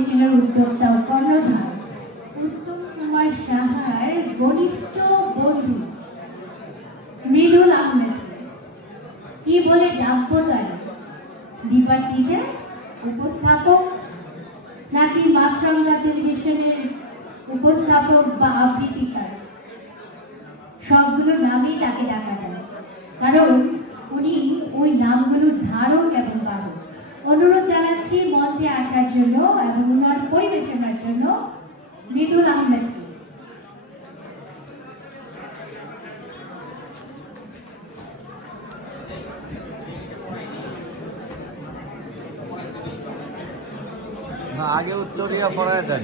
ফাউন্ডেশনের উদ্যোক্তা ও কর্ণধার উত্তম কুমার সাহার ঘনিষ্ঠ বন্ধু মৃদুল আহমেদ কি বলে ডাকবো তারা? দীপার টিচার, উপস্থাপক, নাকি মাছরাঙ্গা টেলিভিশনের উপস্থাপক বা আবৃত্তিকার? সবগুলো নামেই তাকে ডাকা যায়, কারণ উনি ওই নামগুলোর ধারক এবং বাহক। অনুরোধ জানাচ্ছি মঞ্চে আসার জন্য এবং ওনার পরিবেশনার জন্য মৃদুল আহমেদকে। আগে উত্তরীয় পড়ায় দেন।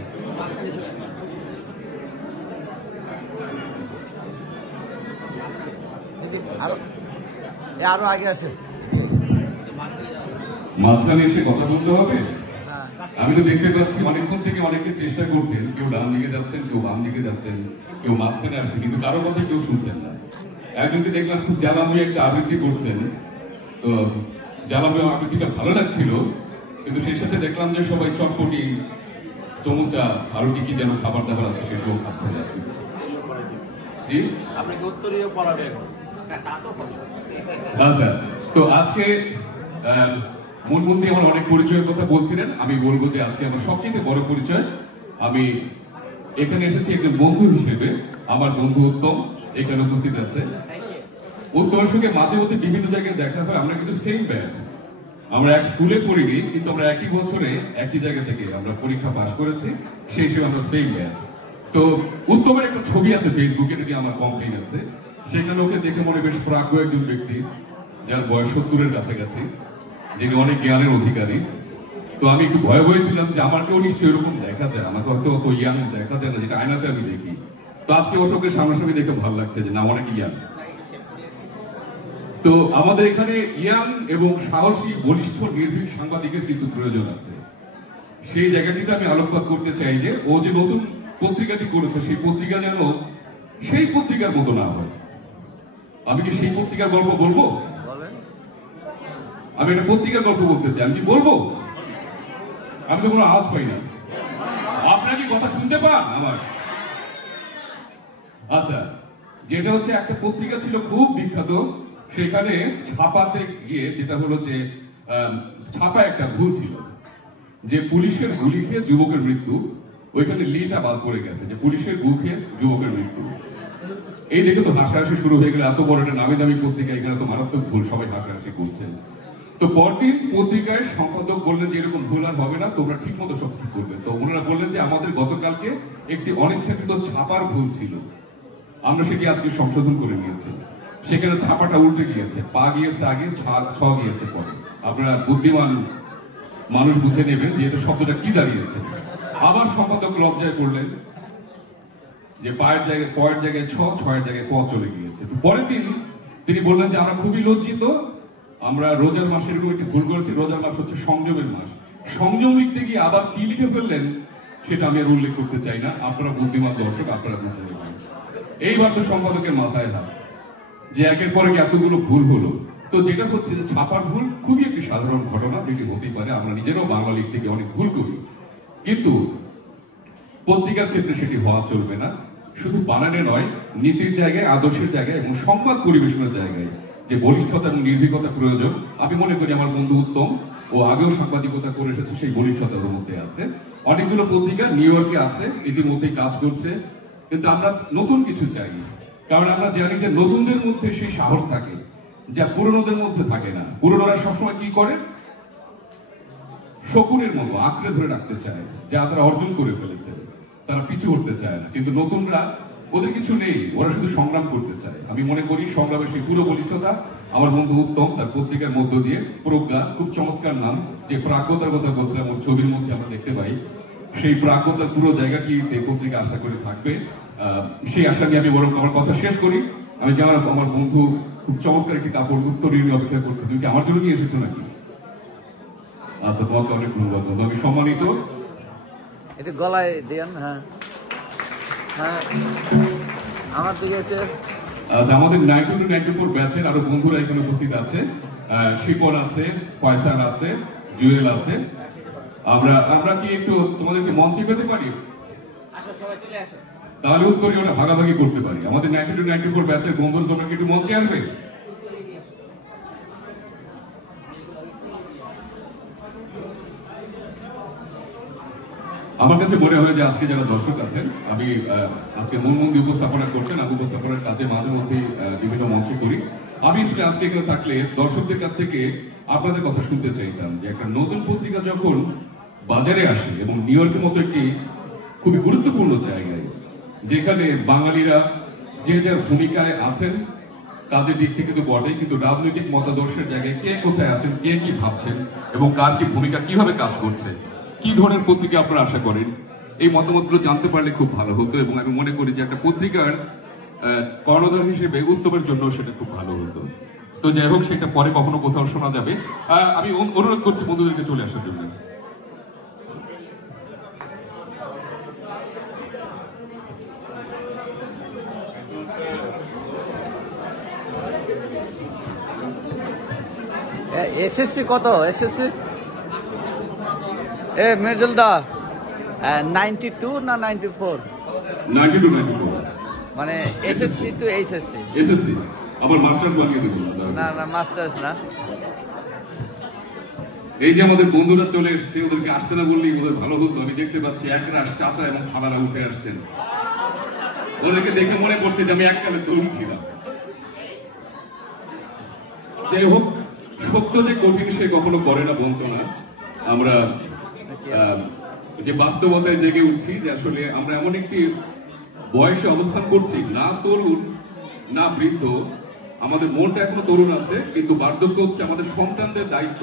আরো আগে আসে, মাঝখানে এসে কথা বলতে হবে। আমি তো দেখতে পাচ্ছি অনেকক্ষণ থেকে অনেকে চেষ্টা করছেন, কেউ ডান দিকে যাচ্ছেন, কেউ বাম দিকে যাচ্ছেন, কেউ মাঝখানে আসছে, কিন্তু কারো কথা কেউ শুনছেন না। একজনকে দেখলাম খুব জ্বালাময় একটা আবৃত্তি করছেন, তো জ্বালাময় আবৃত্তিটা ভালো লাগছিল, কিন্তু সেই সাথে দেখলাম যে সবাই চটপটি, চমচা, আরো কি কি যেন খাবার দাবার আছে সেগুলো খাচ্ছেন। জি, আপনাকে উত্তরীয় পড়াবে। আচ্ছা, তো আজকে মনমন্দি আমার অনেক পরিচয়ের কথা বলছিলেন, আমি বলবো যে আজকে আমার সবচেয়ে বড় পরিচয়, আমি এখানে এসেছি একজন বন্ধু হিসেবে। আমার বন্ধু উত্তম এখানে উপস্থিত আছে। উত্তমের সঙ্গে মাঝে মধ্যে বিভিন্ন জায়গায় দেখা হয়। আমরা কিন্তু সেম ব্যাচ, আমরা এক স্কুলে পড়িনি, কিন্তু আমরা একই বছরে একই জায়গা থেকে আমরা পরীক্ষা পাশ করেছি, সেই হিসেবে আমরা সেম ব্যাচ। তো উত্তমের একটা ছবি আছে ফেসবুকে, এটি আমার কমপ্লেন আছে, সেখানে ওকে দেখে মনে বেশ প্রাজ্ঞ একজন ব্যক্তি, যার বয়স 70-এর কাছাকাছি, যিনি অনেক জ্ঞানের অধিকারী। তো আমি একটু ভয়ে ভয়ে ছিলাম যে আমাকেও নিশ্চয়ই এরকম দেখা যায়, আমাকে হয়তো অত ইয়াং দেখা যায় না, যেটা আয়নাতে আমি দেখি। তো আজকে ওসবের সামনাসামনি দেখে ভালো লাগছে যে না, অনেক ইয়াং। তো আমাদের এখানে ইয়াং এবং সাহসী, বলিষ্ঠ, নির্ভীক সাংবাদিকের কিন্তু প্রয়োজন আছে। সেই জায়গাটিতে আমি আলোকপাত করতে চাই যে ও যে নতুন পত্রিকাটি করেছে, সেই পত্রিকা যেন সেই পত্রিকার মতো না হয়। আমি কি সেই পত্রিকার গল্প বলবো? আমি একটা পত্রিকার গল্প বলতে চাই, আমি কি বলবো? আমি তো কোনো আওয়াজ পাই না। আপনারা কি কথা শুনতে পান আমার? আচ্ছা, যেটা হচ্ছে একটা পত্রিকা ছিল খুব বিখ্যাত, সেখানে ছাপাতে গিয়ে যেটা হলো যে ছাপা একটা ভুল ছিল, যে পুলিশের গুলি খেয়ে যুবকের মৃত্যু, ওইখানে লিটা বাদ পড়ে গেছে যে পুলিশের গু খেয়ে যুবকের মৃত্যু। এই দেখে তো হাসাহাসি শুরু হয়ে গেলে, এত বড় একটা নামি দামি পত্রিকা, এখানে তো মারাত্মক ভুল, সবাই হাসাহাসি করছে। তো পরদিন পত্রিকায় সম্পাদক বললেন যে এরকম ভুল আর হবে না, তোমরা ঠিক মতো সব ঠিক করবে। তো ওনারা বললেন যে আমাদের গতকালকে একটি অনিচ্ছাকৃত ছাপার ভুল ছিল, আমরা সেটি আজকে সংশোধন করে নিয়েছি। সেখানে ছাপাটা উল্টে গিয়েছে, পা গিয়েছে আগে, ছ গিয়েছে পরে। আপনারা বুদ্ধিমান মানুষ বুঝে নেবেন যে এটা শব্দটা কি দাঁড়িয়েছে। আবার সম্পাদক লজ্জায় পড়লেন যে পয়ের জায়গায় ছ, ছয়ের জায়গায় প চলে গিয়েছে। তো পরের দিন তিনি বললেন যে আমরা খুবই লজ্জিত, আমরা রোজার মাসে এরকম একটি ভুল করেছি, রোজার মাস হচ্ছে সংযমের মাস। সংযম লিখতে গিয়ে আবার কি লিখে ফেললেন সেটা আমি আর উল্লেখ করতে চাই না, আপনারা বুদ্ধিমান দর্শক, আপনারা বুঝে নেবেন। এইবার তো সম্পাদকের মাথায় হাত যে একের পরে এতগুলো ভুল হলো। তো যেটা হচ্ছে যে ছাপার ভুল খুবই একটি সাধারণ ঘটনা, যেটি হতেই পারে, আমরা নিজেরাও বাংলা লিখতে গিয়ে অনেক ভুল করি, কিন্তু পত্রিকার ক্ষেত্রে সেটি হওয়া চলবে না। শুধু বানানে নয়, নীতির জায়গায়, আদর্শের জায়গায় এবং সংবাদ পরিবেশনের জায়গায় যে বলিষ্ঠতা এবং নির্ভীকতা প্রয়োজন, আমি মনে করি আমার বন্ধু উত্তম ও আগেও সাংবাদিকতা করে এসেছে, সেই বলিষ্ঠতার মধ্যে আছে। অনেকগুলো পত্রিকা নিউ ইয়র্কে আছে, ইতিমধ্যেই কাজ করছে, কিন্তু আমরা নতুন কিছু চাই, কারণ আমরা জানি যে নতুনদের মধ্যে সেই সাহস থাকে যা পুরনোদের মধ্যে থাকে না। পুরনোরা সবসময় কি করে? শকুনের মতো আঁকড়ে ধরে রাখতে চায় যা তারা অর্জন করে ফেলেছে, তারা পিছু হতে চায় না। কিন্তু নতুনরা, ওদের কিছু নেই, ওরা শুধু সংগ্রাম করতে চায়। আমি মনে করি সংগ্রামের সেই পুরো বলিষ্ঠতা আমার বন্ধু উত্তম তার পত্রিকার মধ্য দিয়ে, প্রজ্ঞা, খুব চমৎকার নাম, যে প্রাজ্ঞতার কথা বলছিলাম ওর ছবির মধ্যে আমরা দেখতে পাই, সেই প্রাজ্ঞতার পুরো জায়গাটি এই পত্রিকা আশা করে থাকবে। সেই আশা নিয়ে আমি বরং আমার কথা শেষ করি। আমি যে আমার বন্ধু খুব চমৎকার একটি কাপড় উত্তরীয় অপেক্ষা করছে, তুমি কি আমার জন্য নিয়ে এসেছো নাকি? আচ্ছা, তোমাকে অনেক ধন্যবাদ বন্ধু, আমি সম্মানিত। এটা গলায় দেন। হ্যাঁ হ্যাঁ, আমার দিকে হচ্ছে। আচ্ছা, আমাদের 92 to 94 ব্যাচের আরো বন্ধুরা এখানে উপস্থিত আছে, শিপন আছে, ফয়সাল আছে, জুয়েল আছে, আমরা আমরা কি একটু তোমাদেরকে মঞ্চে পেতে পারি? তাহলে উত্তরীয়টা ভাগাভাগি করতে পারি। আমাদের 92-94 ব্যাচের বন্ধুরা তোমরা কি একটু মঞ্চে আসবে? আমার কাছে মনে হয় যে আজকে যারা দর্শক আছেন, আমি আজকে মূলমন্দি উপস্থাপনা করছেন, আমি উপস্থাপনার কাজে মাঝে মধ্যে বিভিন্ন মঞ্চে করি। আমি আসলে আজকে এখানে থাকলে দর্শকদের কাছ থেকে আপনাদের কথা শুনতে চাইতাম যে একটা নতুন পত্রিকা যখন বাজারে আসে এবং নিউ ইয়র্কের মতো একটি খুবই গুরুত্বপূর্ণ জায়গায়, যেখানে বাঙালিরা যে যার ভূমিকায় আছেন, কাজের দিক থেকে তো বটেই, কিন্তু রাজনৈতিক মতাদর্শের জায়গায় কে কোথায় আছেন, কে কি ভাবছেন এবং কার কি ভূমিকা কিভাবে কাজ করছে, কি ধরনের পত্রিকা আপনারা আশা করেন, এই মতামতগুলো জানতে পারলে খুব ভালো হতো। এবং আমি মনে করি যে একটা পত্রিকার কর্ণধার হিসেবে উত্তমের জন্য সেটা খুব ভালো হতো। তো যাই হোক, সেটা পরে কখনো কোথাও শোনা যাবে। আমি অনুরোধ করছি বন্ধুদেরকে চলে আসার জন্য। এসএসসি কত? এসএসসি মিডল দা 92 না 94? 92-94 মানে এসএসসি টু এইচএসসি। এসএসসি আবার মাস্টার্স বানিয়ে দেব না না, মাস্টার্স না। এই যে আমাদের বন্ধুরা চলে এসেছে, ওদেরকে আসতে না বললেই ওদের ভালো হতো। আমি দেখতে পাচ্ছি একরাশ চাচা এবং খালারা উঠে আসছেন। ওদেরকে দেখে মনে পড়ছে যে আমি এককালে তরুণ ছিলাম। যাই হোক, সত্য যে কঠিন সে কখনো করে না বঞ্চনা। আমরা যে বাস্তবতায় জেগে উঠছি যে আসলে আমরা এমন একটি বয়সে অবস্থান করছি, না তরুণ না বৃদ্ধ, আমাদের মনটা এখনো তরুণ আছে, কিন্তু বার্ধক্য হচ্ছে আমাদের সন্তানদের দায়িত্ব।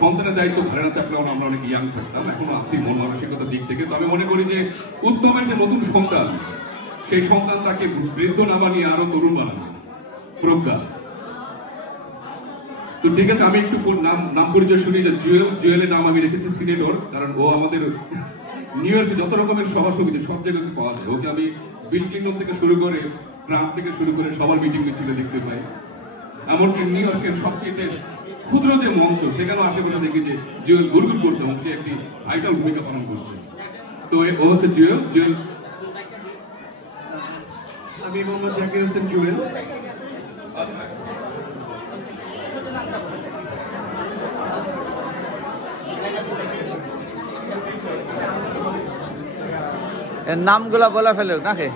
সন্তানের দায়িত্ব ঘরে না চাপলেও আমরা অনেক ইয়াং থাকতাম, এখনো আছি মন মানসিকতার দিক থেকে। তো আমি মনে করি যে উত্তমের যে নতুন সন্তান, সেই সন্তান তাকে বৃদ্ধ না বানিয়ে আরো তরুণ বানাবে। প্রজ্ঞা। তো ঠিক আছে, আমি একটু নাম পরিচয় শুনি। যে জুয়েলের নাম আমি রেখেছি সিনেটর, কারণ ও আমাদের নিউ ইয়র্কে যত রকমের সভা সমিতি সব জায়গাতে পাওয়া যায়। ওকে আমি বিল ক্লিনটন থেকে শুরু করে ট্রাম্প থেকে শুরু করে সবার মিটিং মিছিলে দেখতে পাই। এমনকি নিউ ইয়র্কের সবচেয়ে ক্ষুদ্র যে মঞ্চ, সেখানেও আশেপাশে দেখি যে জুয়েল গুড়গুড় করছে এবং সে একটি ভাইটাল ভূমিকা পালন করছে। তো ও হচ্ছে জুয়েল। আমি মোহাম্মদ জাকির হোসেন জুয়েল। এর নামগুলা বলা ফেলুক নাকি?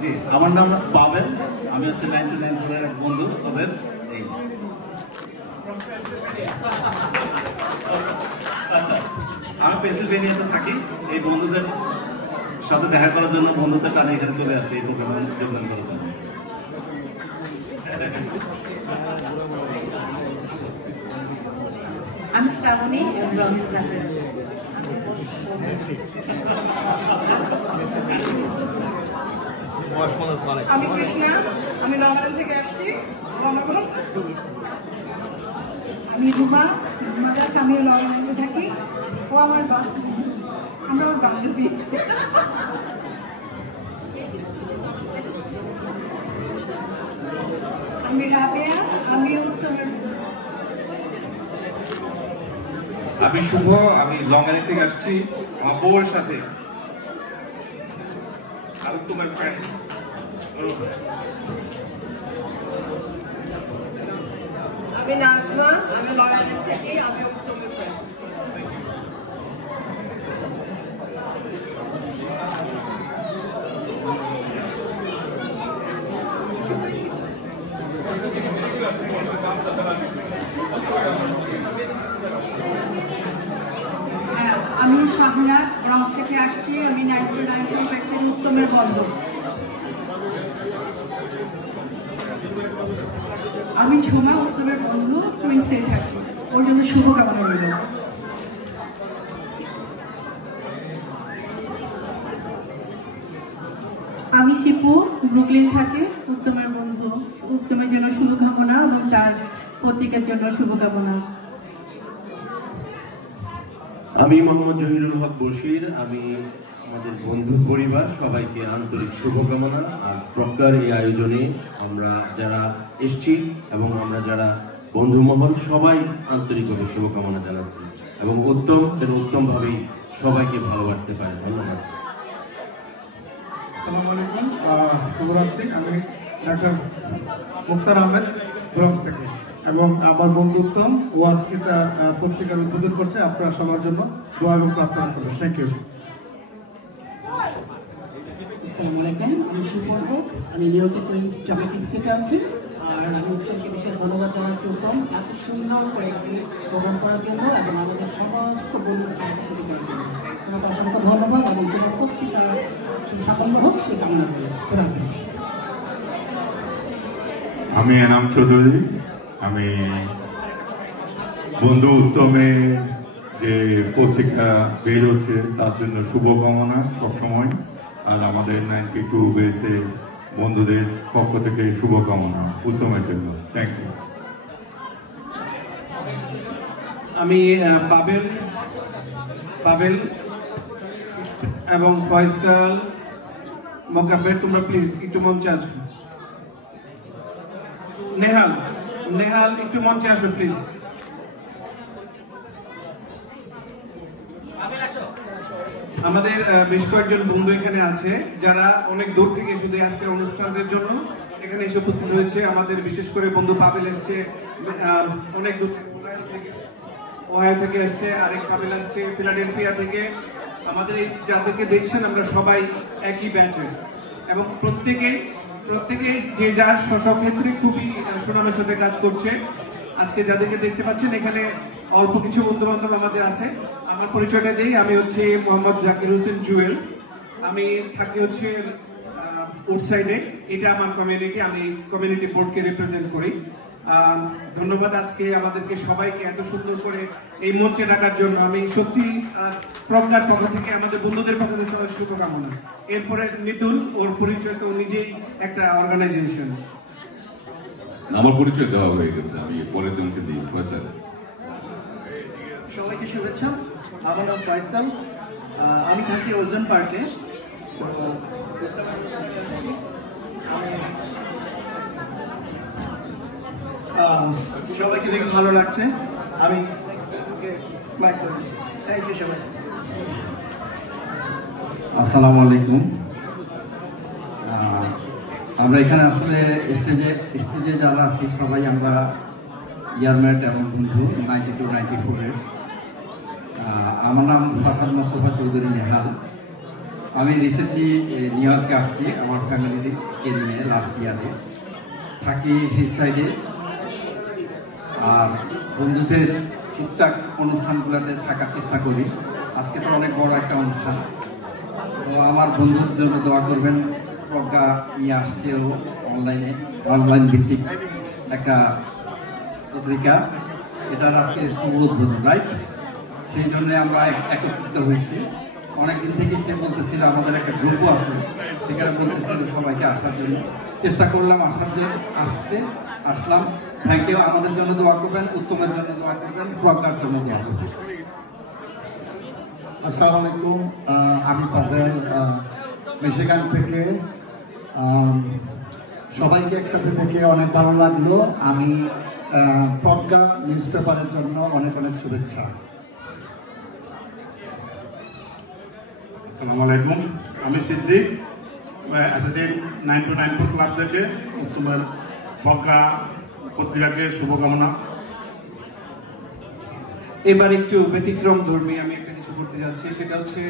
জি, আমার নাম পাবেল। আমি হচ্ছে 99 এর বন্ধু ওদের। আচ্ছা, আমি পেনসিলভেনিয়াতে থাকি। এই বন্ধুদের সাথে দেখা করার জন্য, বন্ধুদের টানে এখানে চলে আসছে এই প্রোগ্রামে যোগদান করার জন্য। আমি শ্রাবণী। আমি কৃষ্ণা, আমি লন্ডন থেকে আসছি। আমি রুমা মাদাস, আমিও লন্ডনে থাকি। ও আমার আমরা ওর বান্ধবী। আমি রাবেয়া, আমিও উত্তমের। আমি শুভ, আমি লং আইল্যান্ড থেকে আসছি আমার বউয়ের সাথে। আমি তোমার ফ্রেন্ড। আমি নাজমা, আমি লন্ডন থেকে, আমি উত্তমের ফ্রেন্ড। আমি শাহনাজ, ব্রঞ্জ থেকে আসছি। আমি 99 ব্যাচের উত্তমের বন্ধু। আমি ঝুমা, উত্তমের বন্ধু, টুইন্সে থাকি। ওর জন্য শুভকামনা রইল। আমি শিপু, ব্রুকলিন থাকি, উত্তমের বন্ধু। উত্তমের জন্য শুভকামনা এবং তার পত্রিকার জন্য শুভকামনা। আমি মোহাম্মদ জহিরুল হক বশির, আমি আমাদের বন্ধু পরিবার সবাইকে আন্তরিক শুভকামনা। আর প্রজ্ঞার এই আয়োজনে আমরা যারা এসছি এবং আমরা যারা বন্ধু মহল সবাই আন্তরিকভাবে শুভকামনা জানাচ্ছি এবং উত্তম যেন উত্তমভাবেই সবাইকে ভালোবাসতে পারে। ধন্যবাদ। আসসালামু আলাইকুম, শুভরাত্রি। আমি ডাক্তার মুক্তার আহমেদ ব্রঙ্কস থেকে, এবং আমার বন্ধু উত্তম ও আজকে তার পত্রিকার উদ্বোধন করছে। আপনারা সবার জন্য দোয়া এবং প্রার্থনা করবেন। Thank you. আসসালামু আলাইকুম, আমি সুপর্ব, আমি নিউ ইয়র্কের জামাত স্টেটে আছি। আর আমি উত্তমকে বিশেষ ধন্যবাদ জানাচ্ছি, উত্তম এত সুন্দর করে একটি প্রোগ্রাম করার জন্য এবং আমাদের সমস্ত বন্ধুকে শুরু করার জন্য তোমাকে অসংখ্য ধন্যবাদ এবং তোমার পত্রিকার সাফল্য হোক সে কামনা করি। আমি এনাম চৌধুরী, আমি বন্ধু উত্তমের যে পত্রিকা বের হচ্ছে তার জন্য শুভকামনা সবসময়। আর আমাদের 92 বেতে বন্ধুদের পক্ষ থেকে শুভকামনা উত্তমের জন্য। Thank you. আমি পাবেল এবং ফয়সাল মোকাব্বের, তোমরা প্লিজ একটু মঞ্চে আসো। নেহাল একটু মঞ্চে আসো প্লিজ। আমাদের বেশ কয়েকজন বন্ধু এখানে আছে যারা অনেক দূর থেকে শুধু আজকের অনুষ্ঠানের জন্য এখানে এসে উপস্থিত হয়েছে। আমাদের বিশেষ করে বন্ধু পাবেল এসছে অনেক দূর থেকে, ওহাইও থেকে আসছে, আরেক পাবেল আসছে ফিলাডেলফিয়া থেকে। আমাদের এই যাদেরকে দেখছেন আমরা সবাই একই ব্যাচের এবং প্রত্যেকে যে যার স্বক্ষেত্রে খুবই সুনামের সাথে কাজ করছে। আজকে যাদেরকে দেখতে পাচ্ছেন এখানে অল্প কিছু বন্ধু বান্ধব আমাদের আছে। আমার পরিচয়টা দিই, আমি হচ্ছে মোহাম্মদ জাকির হোসেন জুয়েল। আমি থাকি হচ্ছে উডসাইডে, এটা আমার কমিউনিটি, আমি কমিউনিটি বোর্ডকে রিপ্রেজেন্ট করি। ধন্যবাদ আজকে আমাদেরকে সবাইকে এত সুন্দর করে এই মঞ্চে ডাকার জন্য। আমি সত্যি প্রজ্ঞার পক্ষ থেকে আমাদের বন্ধুদের পক্ষ থেকে সবাই শুভকামনা। এরপরে নিতুল, ওর পরিচয় তো নিজেই একটা অর্গানাইজেশন। আমার পরিচয় দেওয়া হয়ে গেছে, আমি পরে তোমাকে দিই। ফয়সাল, সবাইকে শুভেচ্ছা। আমার নাম ফয়সাল, আমি থাকি ওজন পার্কে। সবাইকে দেখে ভালো লাগছে। আমি থ্যাংক ইউ সবাই। আসসালামু আলাইকুম। আমরা এখানে আসলে স্টেজে যারা আছি সবাই আমরা ইয়ারমেট এবং বন্ধু 92-94-এর। আমার নাম ফারহাদ মোস্তফা চৌধুরী নেহাল। আমি রিসেন্টলি নিউ ইয়র্কে আসছি আমার ফ্যামিলিকে নিয়ে লাস্ট ইয়ারে। থাকি হিল সাইডে। আর বন্ধুদের টুকটাক অনুষ্ঠানগুলোতে থাকার চেষ্টা করি। আজকে তো অনেক বড় একটা অনুষ্ঠান, তো আমার বন্ধুর জন্য দোয়া করবেন। প্রজ্ঞা নিয়ে আসছে ও অনলাইন ভিত্তিক একটা পত্রিকা, এটার আজকে শুভ উদ্বোধন, রাইট? সেই জন্য আমরা একত্রিত হয়েছি। অনেকদিন থেকে সে বলতেছিল আমাদের একটা গ্রুপও আছে, সেখানে বলতেছিল সবাইকে আসার জন্য। চেষ্টা করলাম আসলাম। Thank you. আমাদের জন্য দোয়া করবেন, উত্তমের জন্য দোয়া করবেন, প্রজ্ঞার জন্য দোয়া করবেন। আসসালামু আলাইকুম, আমি পাবেল মিশিগান থেকে। সবাইকে একসাথে থেকে অনেক ভালো লাগলো। আমি প্রজ্ঞা নিউজ পেপারের জন্য অনেক অনেক শুভেচ্ছা। আসসালামু আলাইকুম, আমি সিদ্দিক, অ্যাসোসিয়েট 9294 ক্লাব থেকে। তোমার প্রজ্ঞা পত্রিকাকে শুভকামনা। এবার একটু ব্যতিক্রম ধর্মী আমি একটা কিছু করতে যাচ্ছি, সেটা হচ্ছে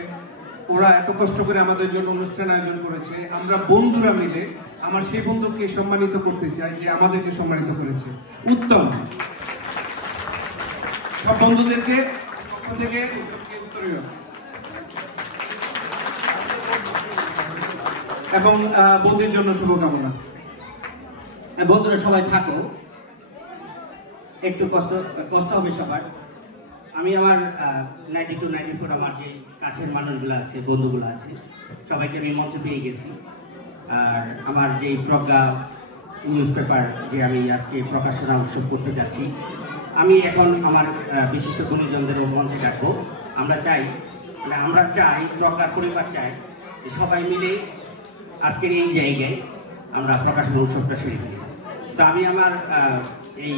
ওরা এত কষ্ট করে আমাদের জন্য অনুষ্ঠান আয়োজন করেছে। আমরা বন্ধুরা মিলে আমার সেই বন্ধুকে সম্মানিত করতে চাই যে আমাদেরকে সম্মানিত করেছে। উত্তম সব বন্ধুদেরকে থেকে উত্তরীয় এবং বন্ধুদের জন্য শুভকামনা। বন্ধুরা সবাই থাকো, একটু কষ্ট হবে সবার। আমি আমার 92-94 আমার যে কাছের মানুষগুলো আছে, বন্ধুগুলো আছে, সবাইকে আমি মঞ্চে পেয়ে গেছি। আর আমার যেই প্রজ্ঞা নিউজ পেপার যে আমি আজকে প্রকাশনা উৎসব করতে যাচ্ছি, আমি এখন আমার বিশিষ্ট গুণীজনদেরও মঞ্চে ডাকবো। আমরা চাই মানে আমরা চাই, প্রজ্ঞার পরিবার চাই যে সবাই মিলে আজকের এই জায়গায় আমরা প্রকাশনা উৎসবটা সেরে ফেলি। তো আমি আমার এই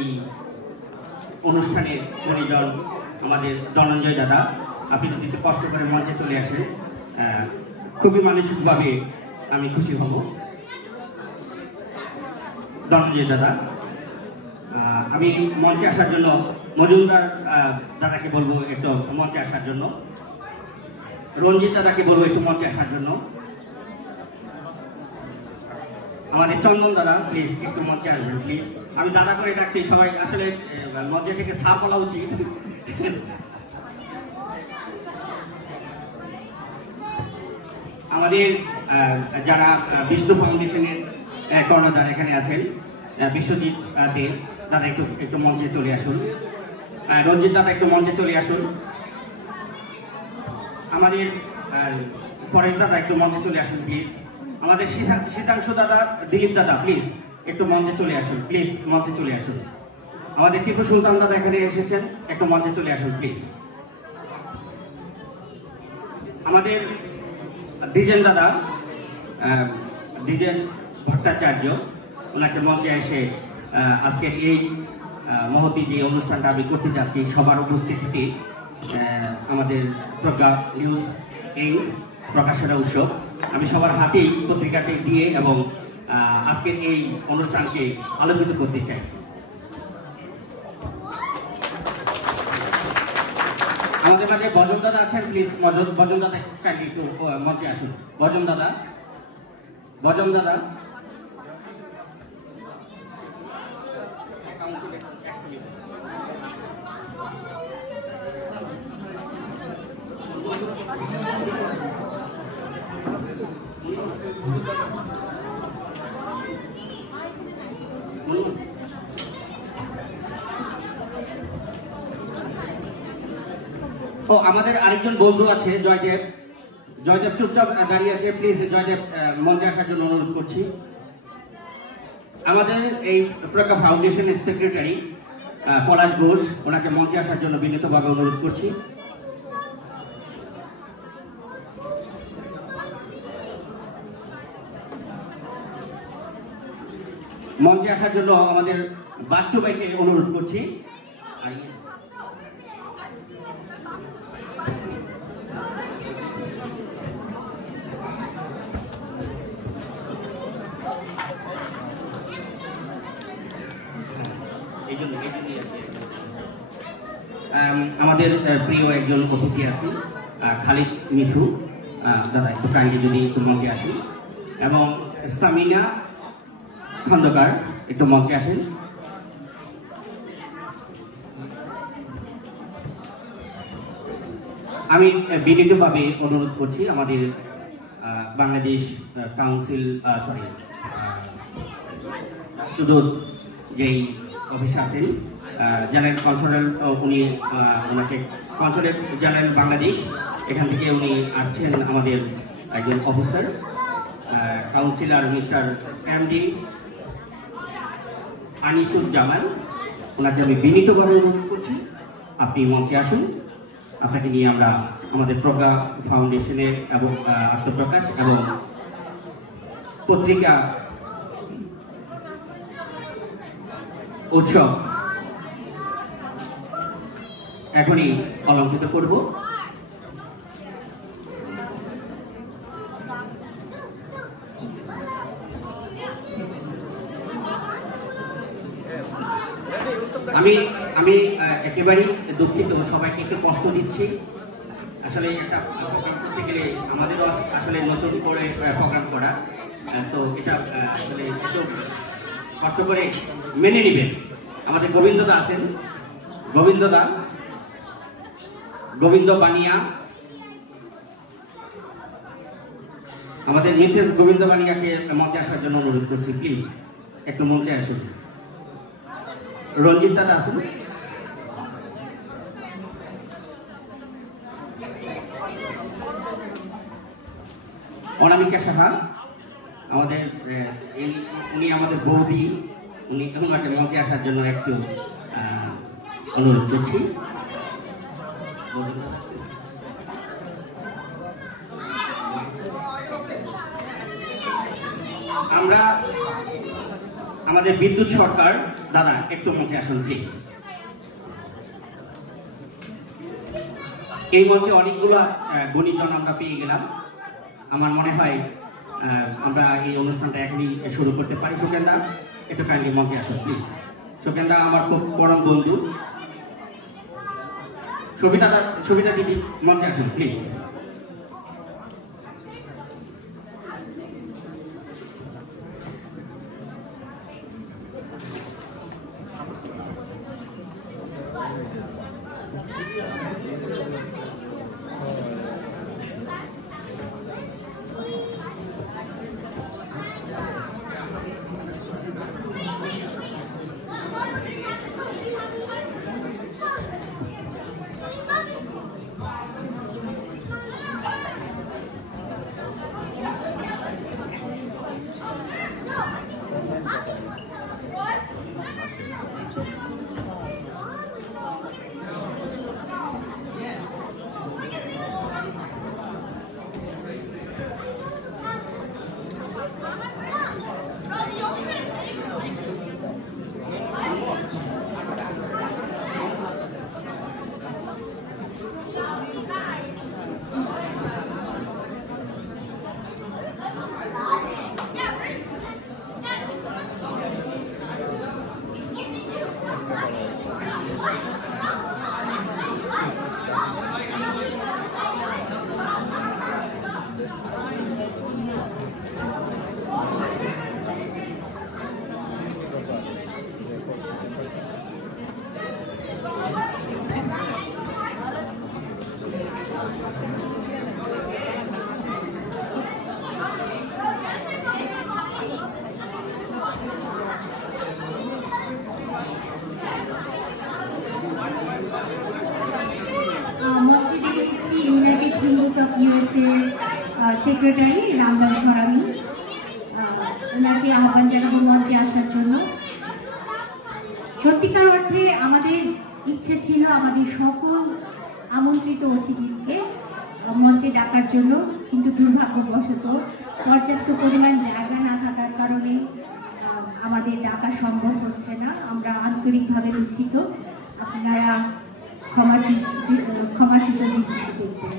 অনুষ্ঠানের পরিজন আমাদের ধনঞ্জয় দাদা, আপনি যদি একটু কষ্ট করে মঞ্চে চলে আসেন, খুবই মানসিকভাবে আমি খুশি হব। ধনঞ্জয় দাদা, আমি মঞ্চে আসার জন্য মজুমদার দাদাকে বলবো একটু মঞ্চে আসার জন্য, রঞ্জিত দাদাকে বলবো একটু মঞ্চে আসার জন্য, আমাদের চন্দন দাদা প্লিজ একটু মঞ্চে আসবেন প্লিজ। আমি দাদা করে ডাকছি, সবাই আসলে মঞ্চে থেকে সাপ বলা উচিত। আমাদের যারা বিষ্ণু ফাউন্ডেশনের কর্ণধার এখানে আছেন, বিশ্বজিৎ দেব দাদা একটু মঞ্চে চলে আসুন, রঞ্জিত দাদা একটু মঞ্চে চলে আসুন, আমাদের পরেশ দাদা একটু মঞ্চে চলে আসুন প্লিজ, আমাদের শীতাংশু দাদা, দিলীপ দাদা প্লিজ একটু মঞ্চে চলে আসুন, প্লিজ মঞ্চে চলে আসুন, আমাদের টিপু সুলতান দাদা এখানে এসেছেন, একটু মঞ্চে চলে আসুন প্লিজ, আমাদের দ্বিজেন দাদা, দ্বিজেন ভট্টাচার্য, ওনাকে মঞ্চে এসে আজকের এই মহতি যে অনুষ্ঠানটা আমি করতে যাচ্ছি সবার উপস্থিতিতে আমাদের প্রজ্ঞা নিউজ এই প্রকাশনা উৎসব আমি সবার হাতেই পত্রিকাটি দিয়ে এবং আজকের এই অনুষ্ঠানকে আলোকিত করতে চাই। আমাদের মাঝে বজন দাদা আছেন, প্লিজ বজন দাদা কাইন্ডলি একটু মঞ্চে আসুন। বজন দাদা, বজন দাদা, ও আমাদের আরেকজন বন্ধু আছে জয়দেব, জয়দেব চুপচাপ দাঁড়িয়ে আছে, প্লিজ জয়দেব মঞ্চে আসার জন্য অনুরোধ করছি। আমাদের এই প্রজ্ঞা ফাউন্ডেশনের সেক্রেটারি পলাশ ঘোষ, ওনাকে মঞ্চে আসার জন্য বিনীতভাবে অনুরোধ করছি। মঞ্চে আসার জন্য আমাদের বাচ্চু ভাইকে অনুরোধ করছি। আমাদের প্রিয় একজন অতিথি আছে খালিদ মিঠু দাদা, একটু কাইন্ডলি যদি একটু মঞ্চে আসেন, এবং সামিনা খন্দকার একটু মঞ্চে আসেন। আমি বিনীতভাবে অনুরোধ করছি আমাদের বাংলাদেশ কাউন্সিল সুদূর যেই অফিস আছেন জেনারেল কনসুলেট, উনি ওনাকে কনসুলেট জেনারেল বাংলাদেশ, এখান থেকে উনি আসছেন আমাদের একজন officer councillor mister MD Anisuzzaman, ওনাকে আমি বিনীতভাবে অনুরোধ করছি আপনি মঞ্চে আসুন। আপনাকে নিয়ে আমরা আমাদের প্রজ্ঞা ফাউন্ডেশনের এবং আত্মপ্রকাশ এবং পত্রিকা উৎসব এখনই অলঙ্কৃত করব। আমি একেবারেই দুঃখিত, সবাইকে একটু কষ্ট দিচ্ছি। আসলে একটা প্রোগ্রাম করতে গেলে আমাদেরও আসলে নতুন করে প্রোগ্রাম করা, তো এটা আসলে একটু কষ্ট করে মেনে নেবেন। আমাদের গোবিন্দদা আছেন, গোবিন্দদা, গোবিন্দ বানিয়া, আমাদের মিসেস গোবিন্দ বানিয়াকে মঞ্চে আসার জন্য অনুরোধ করছি, প্লিজ একটু মঞ্চে আসুন। রঞ্জিত দাদা আসুন। অনামিকা সাহা আমাদের উনি আমাদের বৌদি, উনি ওনাকে মঞ্চে আসার জন্য একটু অনুরোধ করছি। আমরা আমাদের বিদ্যুৎ সরকার দাদা একটু মঞ্চে আসুন প্লিজ। এই মঞ্চে অনেকগুলো গুণীজন আমরা পেয়ে গেলাম। আমার মনে হয় আমরা এই অনুষ্ঠানটা এখনই শুরু করতে পারি। সুকেন্দা একটু কাইন্ডলি মঞ্চে আসুন প্লিজ। সুকেন্দা আমার খুব পরম বন্ধু। সবিতা দিদি মঞ্চে আসুন প্লিজ। সেক্রেটারি রামদাস ঘরামি, ওনাকে আহ্বান জানাবো মঞ্চে আসার জন্য। সত্যিকার অর্থে আমাদের ইচ্ছে ছিল আমাদের সকল আমন্ত্রিত অতিথিকে মঞ্চে ডাকার জন্য, কিন্তু দুর্ভাগ্যবশত পর্যাপ্ত পরিমাণ জায়গা না থাকার কারণে আমাদের ডাকা সম্ভব হচ্ছে না। আমরা আন্তরিকভাবে দুঃখিত, আপনারা ক্ষমাসূচক দৃষ্টিতে দেখবেন।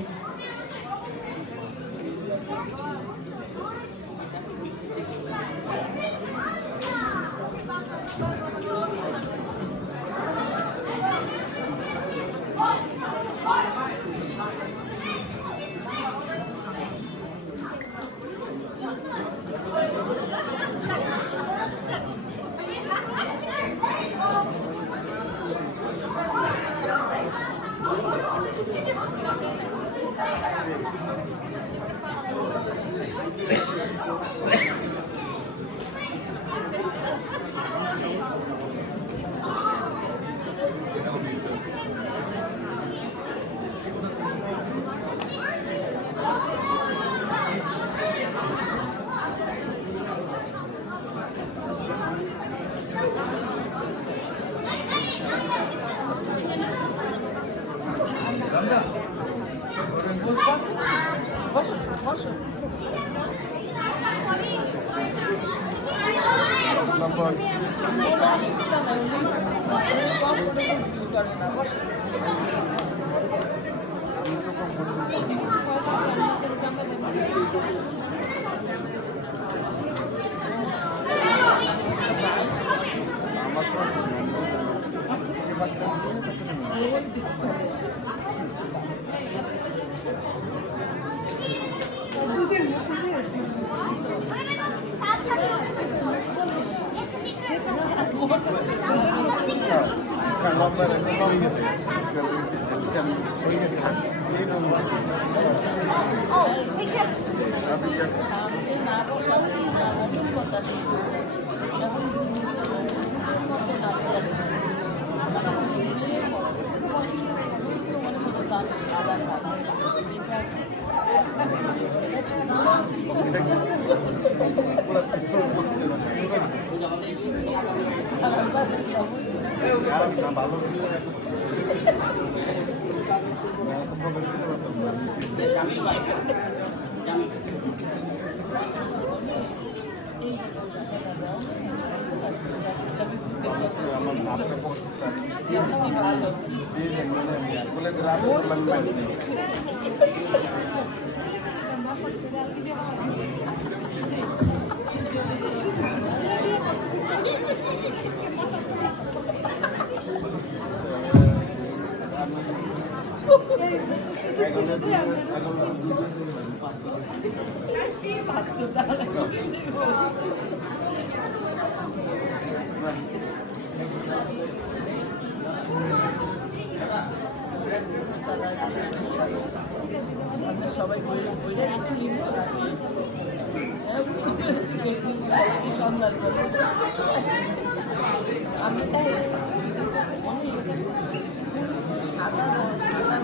সবাই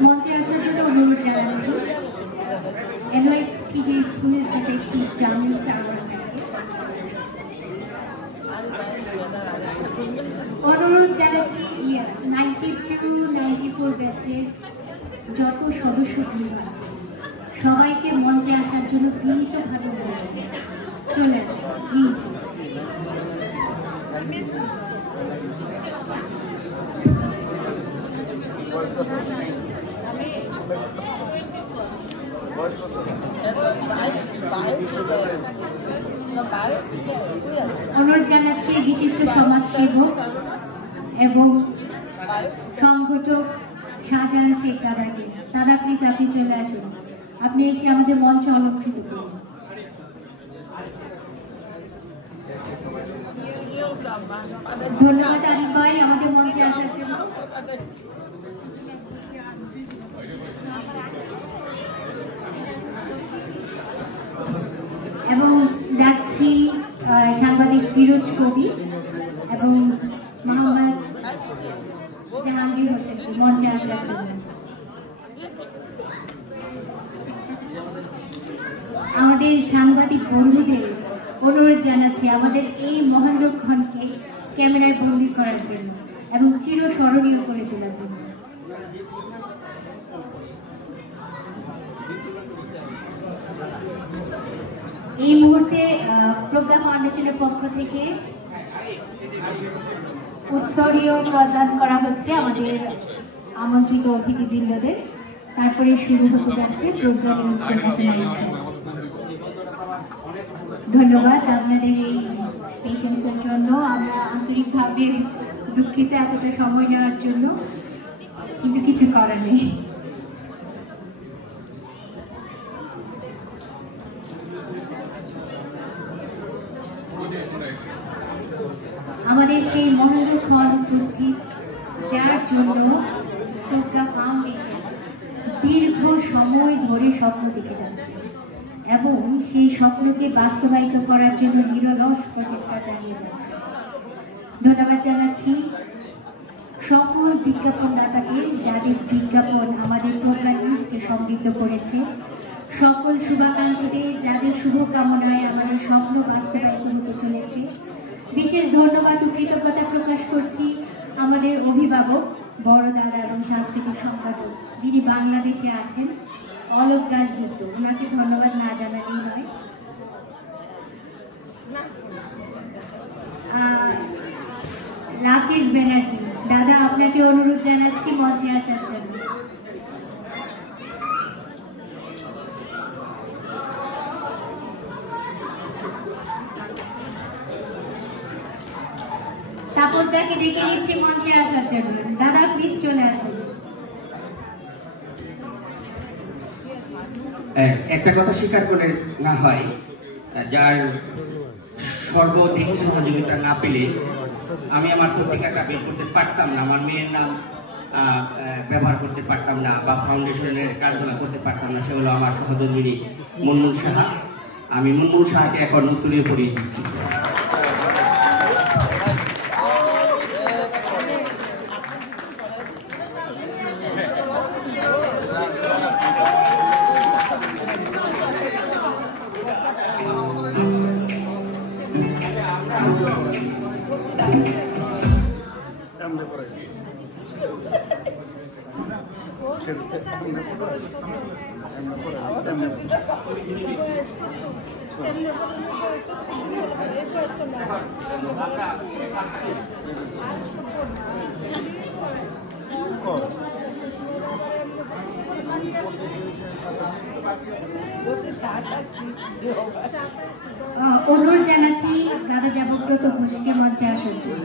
মঞ্চে আসার জন্য অনুরোধ জানাচ্ছি NYPD police detective Jamil Sarwar অনুরোধ জানাচ্ছি 92-94 ব্যাচের যত সদস্য আছে সবাইকে মঞ্চে আসার জন্য বিনীতভাবে চলে আসুন প্লিজ। অনুরোধ জানাচ্ছি বিশিষ্ট সমাজসেবক এবং সংগঠক শাহজাহান শেখ দাদাকে। দাদা প্লিজ আপনি চলে আসুন, আপনি এসে আমাদের মঞ্চ অলঙ্কৃত করুন। ধন্যবাদ আরিফ ভাই আমাদের মঞ্চে আসার জন্য। এবং যাচ্ছি সাংবাদিক ফিরোজ কবি এবং মোহাম্মদ জাহাঙ্গীর হোসেন মঞ্চে আসার জন্য। আমাদের সাংবাদিক বন্ধুদের অনুরোধ জানাচ্ছি আমাদের এই মহেন্দ্রক্ষণকে ক্যামেরায় বন্দী করার জন্য এবং চিরস্মরণীয় করে তোলার জন্য। এই মুহূর্তে প্রজ্ঞা ফাউন্ডেশনের পক্ষ থেকে উত্তরীয় প্রদান করা হচ্ছে আমাদের আমন্ত্রিত অতিথিবৃন্দদের। তারপরে শুরু হতে যাচ্ছে প্রজ্ঞা নিউজ প্রমোশনাল। ধন্যবাদ আপনাদের এই পেশেন্সের জন্য। আমরা আন্তরিকভাবে দুঃখিত এতটা সময় নেওয়ার জন্য, কিন্তু কিছু করার নেই। আমাদের সেই মহেন্দ্রক্ষণ উপস্থিত, যার জন্য প্রজ্ঞা ফাউন্ডেশন দীর্ঘ সময় ধরে স্বপ্ন দেখে যাচ্ছে এবং সেই স্বপ্নকে বাস্তবায়িত করার জন্য নিরলস প্রচেষ্টা চালিয়ে যাচ্ছে। ধন্যবাদ জানাচ্ছি সকল বিজ্ঞাপনদাতাকে, যাদের বিজ্ঞাপন আমাদের প্রজ্ঞা নিউজকে সমৃদ্ধ করেছে। সকল শুভাকাঙ্ক্ষীদের, যাদের শুভকামনায় আমাদের স্বপ্ন বাস্তবায়িত হতে চলেছে। বিশেষ ধন্যবাদ ও কৃতজ্ঞতা প্রকাশ করছি আমাদের অভিভাবক, বড় দাদা এবং সাংস্কৃতিক সম্পাদক যিনি বাংলাদেশে আছেন, অলোক দাশগুপ্ত। ওনাকে ধন্যবাদ না জানালেই নয়। রাকেশ ব্যানার্জি দাদা, আপনাকে অনুরোধ জানাচ্ছি মঞ্চে আসার জন্য। তাপসদাকে ডেকে নিচ্ছি মঞ্চে আসার জন্য। দাদা প্লিজ চলে আসুন। একটা কথা স্বীকার করে না হয়, যার সর্বাধিক সহযোগিতা না পেলে আমি আমার পত্রিকাটা বের করতে পারতাম না, আমার মেয়ের নাম ব্যবহার করতে পারতাম না, বা ফাউন্ডেশনের কাজগুলো করতে পারতাম না। সেগুলো আমার সহধর্মিনী মুনমুন সাহা। আমি মুনমুন সাহাকে এখন উত্তরীয় পরিয়ে দিচ্ছি। অনুরোধ জানাচ্ছি দাদা দেবব্রত ঘোষকে মঞ্চে আসার জন্য।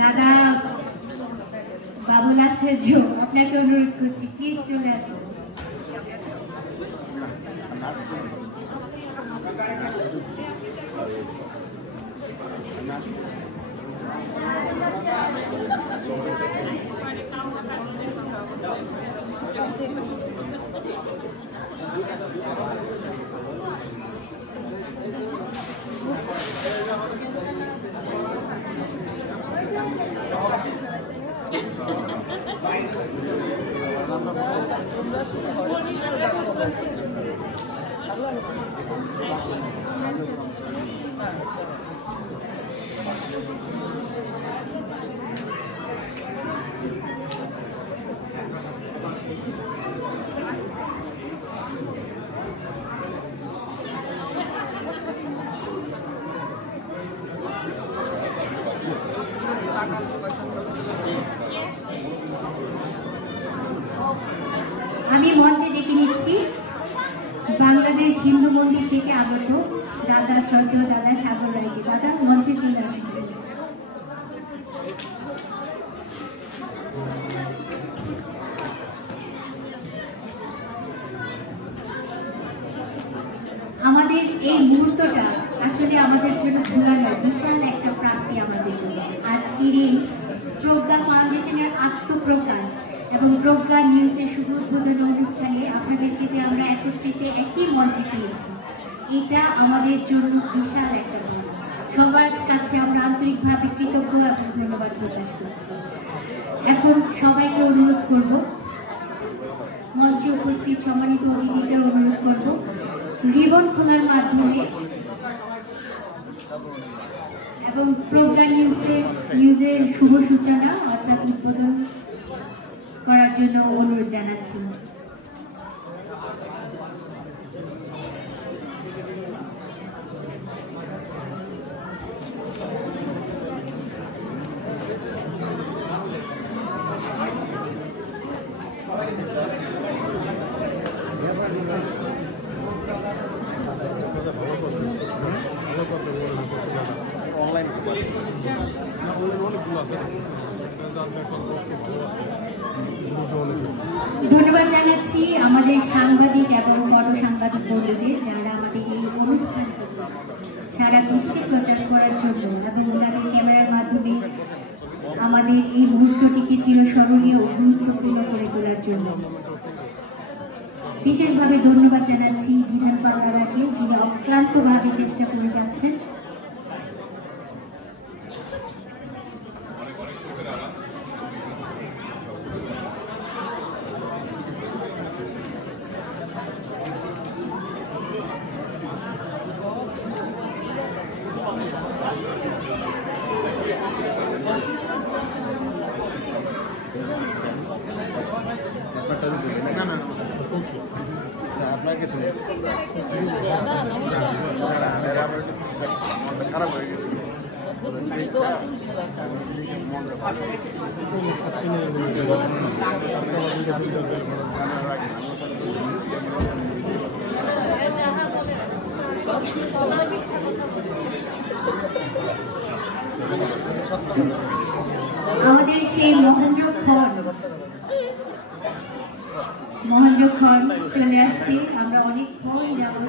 দাদা বাবুল আচার্য, আপনাকে অনুরোধ করছি প্লিজ চলে আসুন। আমি মঞ্চে ডেকে নিচ্ছি বাংলাদেশ হিন্দু মন্দির থেকে আগত দাদা শ্রদ্ধেয় দাদা সাগর রায়কে। দাদা মঞ্চে চলে আসুন। আমাদের এই মুহূর্তটা আসলে আমাদের জন্য ভোলার বিশাল একটা প্রাপ্তি আমাদের জন্য। আজকের এই প্রজ্ঞা ফাউন্ডেশনের আত্মপ্রকাশ এবং প্রজ্ঞা নিউজের শুভ উদ্বোধন অনুষ্ঠানে আপনাদেরকে যে আমরা একত্রিত একই মঞ্চে পেয়েছি, এটা আমাদের জন্য বিশাল একটা পাওনা। সবার কাছে আমরা আন্তরিকভাবে কৃতজ্ঞ এবং ধন্যবাদ প্রকাশ করছি। এখন সবাইকে অনুরোধ করব, মঞ্চে উপস্থিত সম্মানিত অতিথিদের অনুরোধ করব রিবন খোলার মাধ্যমে এবং প্রজ্ঞা নিউজের শুভ সূচনা অর্থাৎ উদ্বোধন করার জন্য অনুরোধ জানাচ্ছি। ধন্যবাদ জানাচ্ছি আমাদের সাংবাদিক এবং ফটো সাংবাদিক বন্ধুদের, যারা আমাদের এই অনুষ্ঠানটি সারা বিশ্বে প্রচার করার জন্য এবং তাদের ক্যামেরার মাধ্যমে আমাদের এই মুহূর্তটিকে চিরস্মরণীয় ও গুরুত্বপূর্ণ করে তোলার জন্য। বিশেষভাবে ধন্যবাদ জানাচ্ছি বিধান পাল্লারাকে, যিনি অক্লান্তভাবে চেষ্টা করে যাচ্ছেন। আপনাকে তো খারাপ হয়ে গেছে। আমাদের সেই মহেন্দ্রক্ষণ চলে আসছে। আমরা অনেকক্ষণ যাবত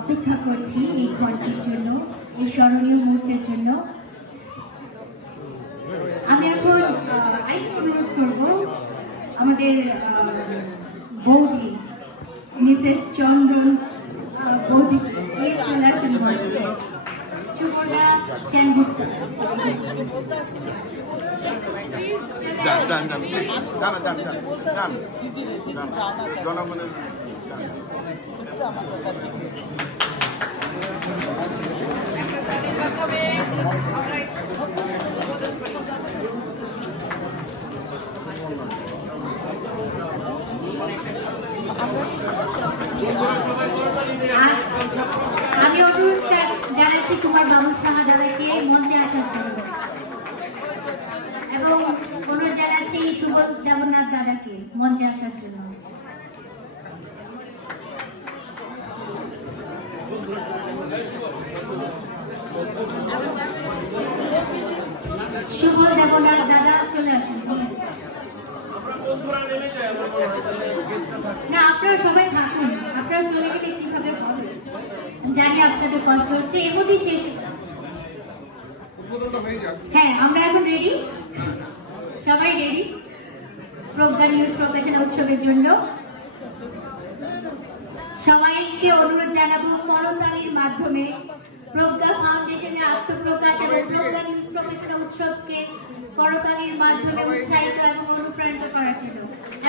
অপেক্ষা করছি এই ক্ষণটির জন্য, এই স্মরণীয় মুহূর্তের জন্য। আমি এখন আরেকটু অনুরোধ করবো আমাদের বৌদি মিসেস চন্দন বৌদি চলে আসেন বলছে সুপর্ণা সেনগুপ্ত। জনগণের আমি অনুরোধ জানাচ্ছি কুমার বাবু সাহা দাদাকে মঞ্চে আসার জন্য এবং অনুরোধ জানাচ্ছি সুবোধ দেবনাথ দাদাকে মঞ্চে আসার জন্য। সুবোধ দেবনাথ দাদা চলে আসুন। না, আপনারা সবাই থাকুন, আপনারা চলে গেলে কিভাবে হবে জানি আপনাদের কষ্ট হচ্ছে। এর মধ্যে শেষ। হ্যাঁ, আমরা এখন রেডি, সবাই রেডি প্রজ্ঞা নিউজ প্রকাশনা উৎসবের জন্য। সবাইকে অনুরোধ জানাবো করতালির মাধ্যমে প্রজ্ঞা ফাউন্ডেশনের আত্মপ্রকাশ এবং প্রজ্ঞা নিউজ প্রকাশনা উৎসবকে করতালির মাধ্যমে উৎসাহিত এবং অনুপ্রাণিত করার জন্য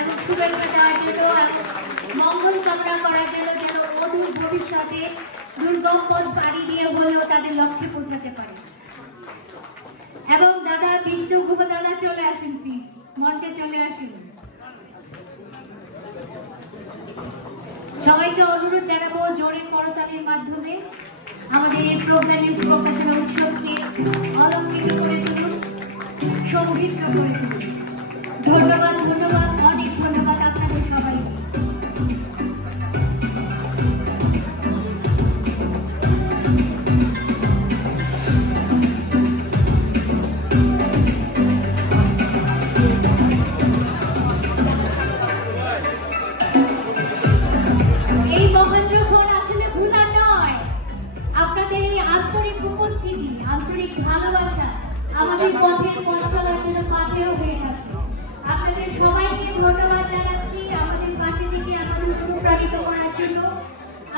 এবং শুভেচ্ছা দেওয়ার জন্য এবং মঙ্গল কামনা করার জন্য যেন অদূর ভবিষ্যতে দুর্গম পথ পাড়ি দিয়ে হলেও তাদের লক্ষ্যে পৌঁছাতে পারে। এবং দাদা বিষ্ণু গুহ দাদা চলে আসুন, প্লিজ মঞ্চে চলে আসুন। সবাইকে অনুরোধ জানাবো জোরে করতালির মাধ্যমে আমাদের এই প্রজ্ঞা নিউজ প্রকাশনা উৎসবকে অলঙ্কৃত করে তুলুন, সমৃদ্ধ করে তুলুন। ধন্যবাদ, ধন্যবাদ, অনেক ধন্যবাদ আপনাদের সবাইকে। এই মহেন্দ্রক্ষণ আসলে ভুলার নয়, আপনাদের এই আন্তরিক উপস্থিতি, আন্তরিক ভালোবাসা আমাদের পথের পথ চলার জন্য পাথেয় হয়ে থাকে। আপনাদের সবাইকে ধন্যবাদ জানাচ্ছি আমাদের পাশে থেকে আমাদের অনুপ্রাণিত করার জন্য।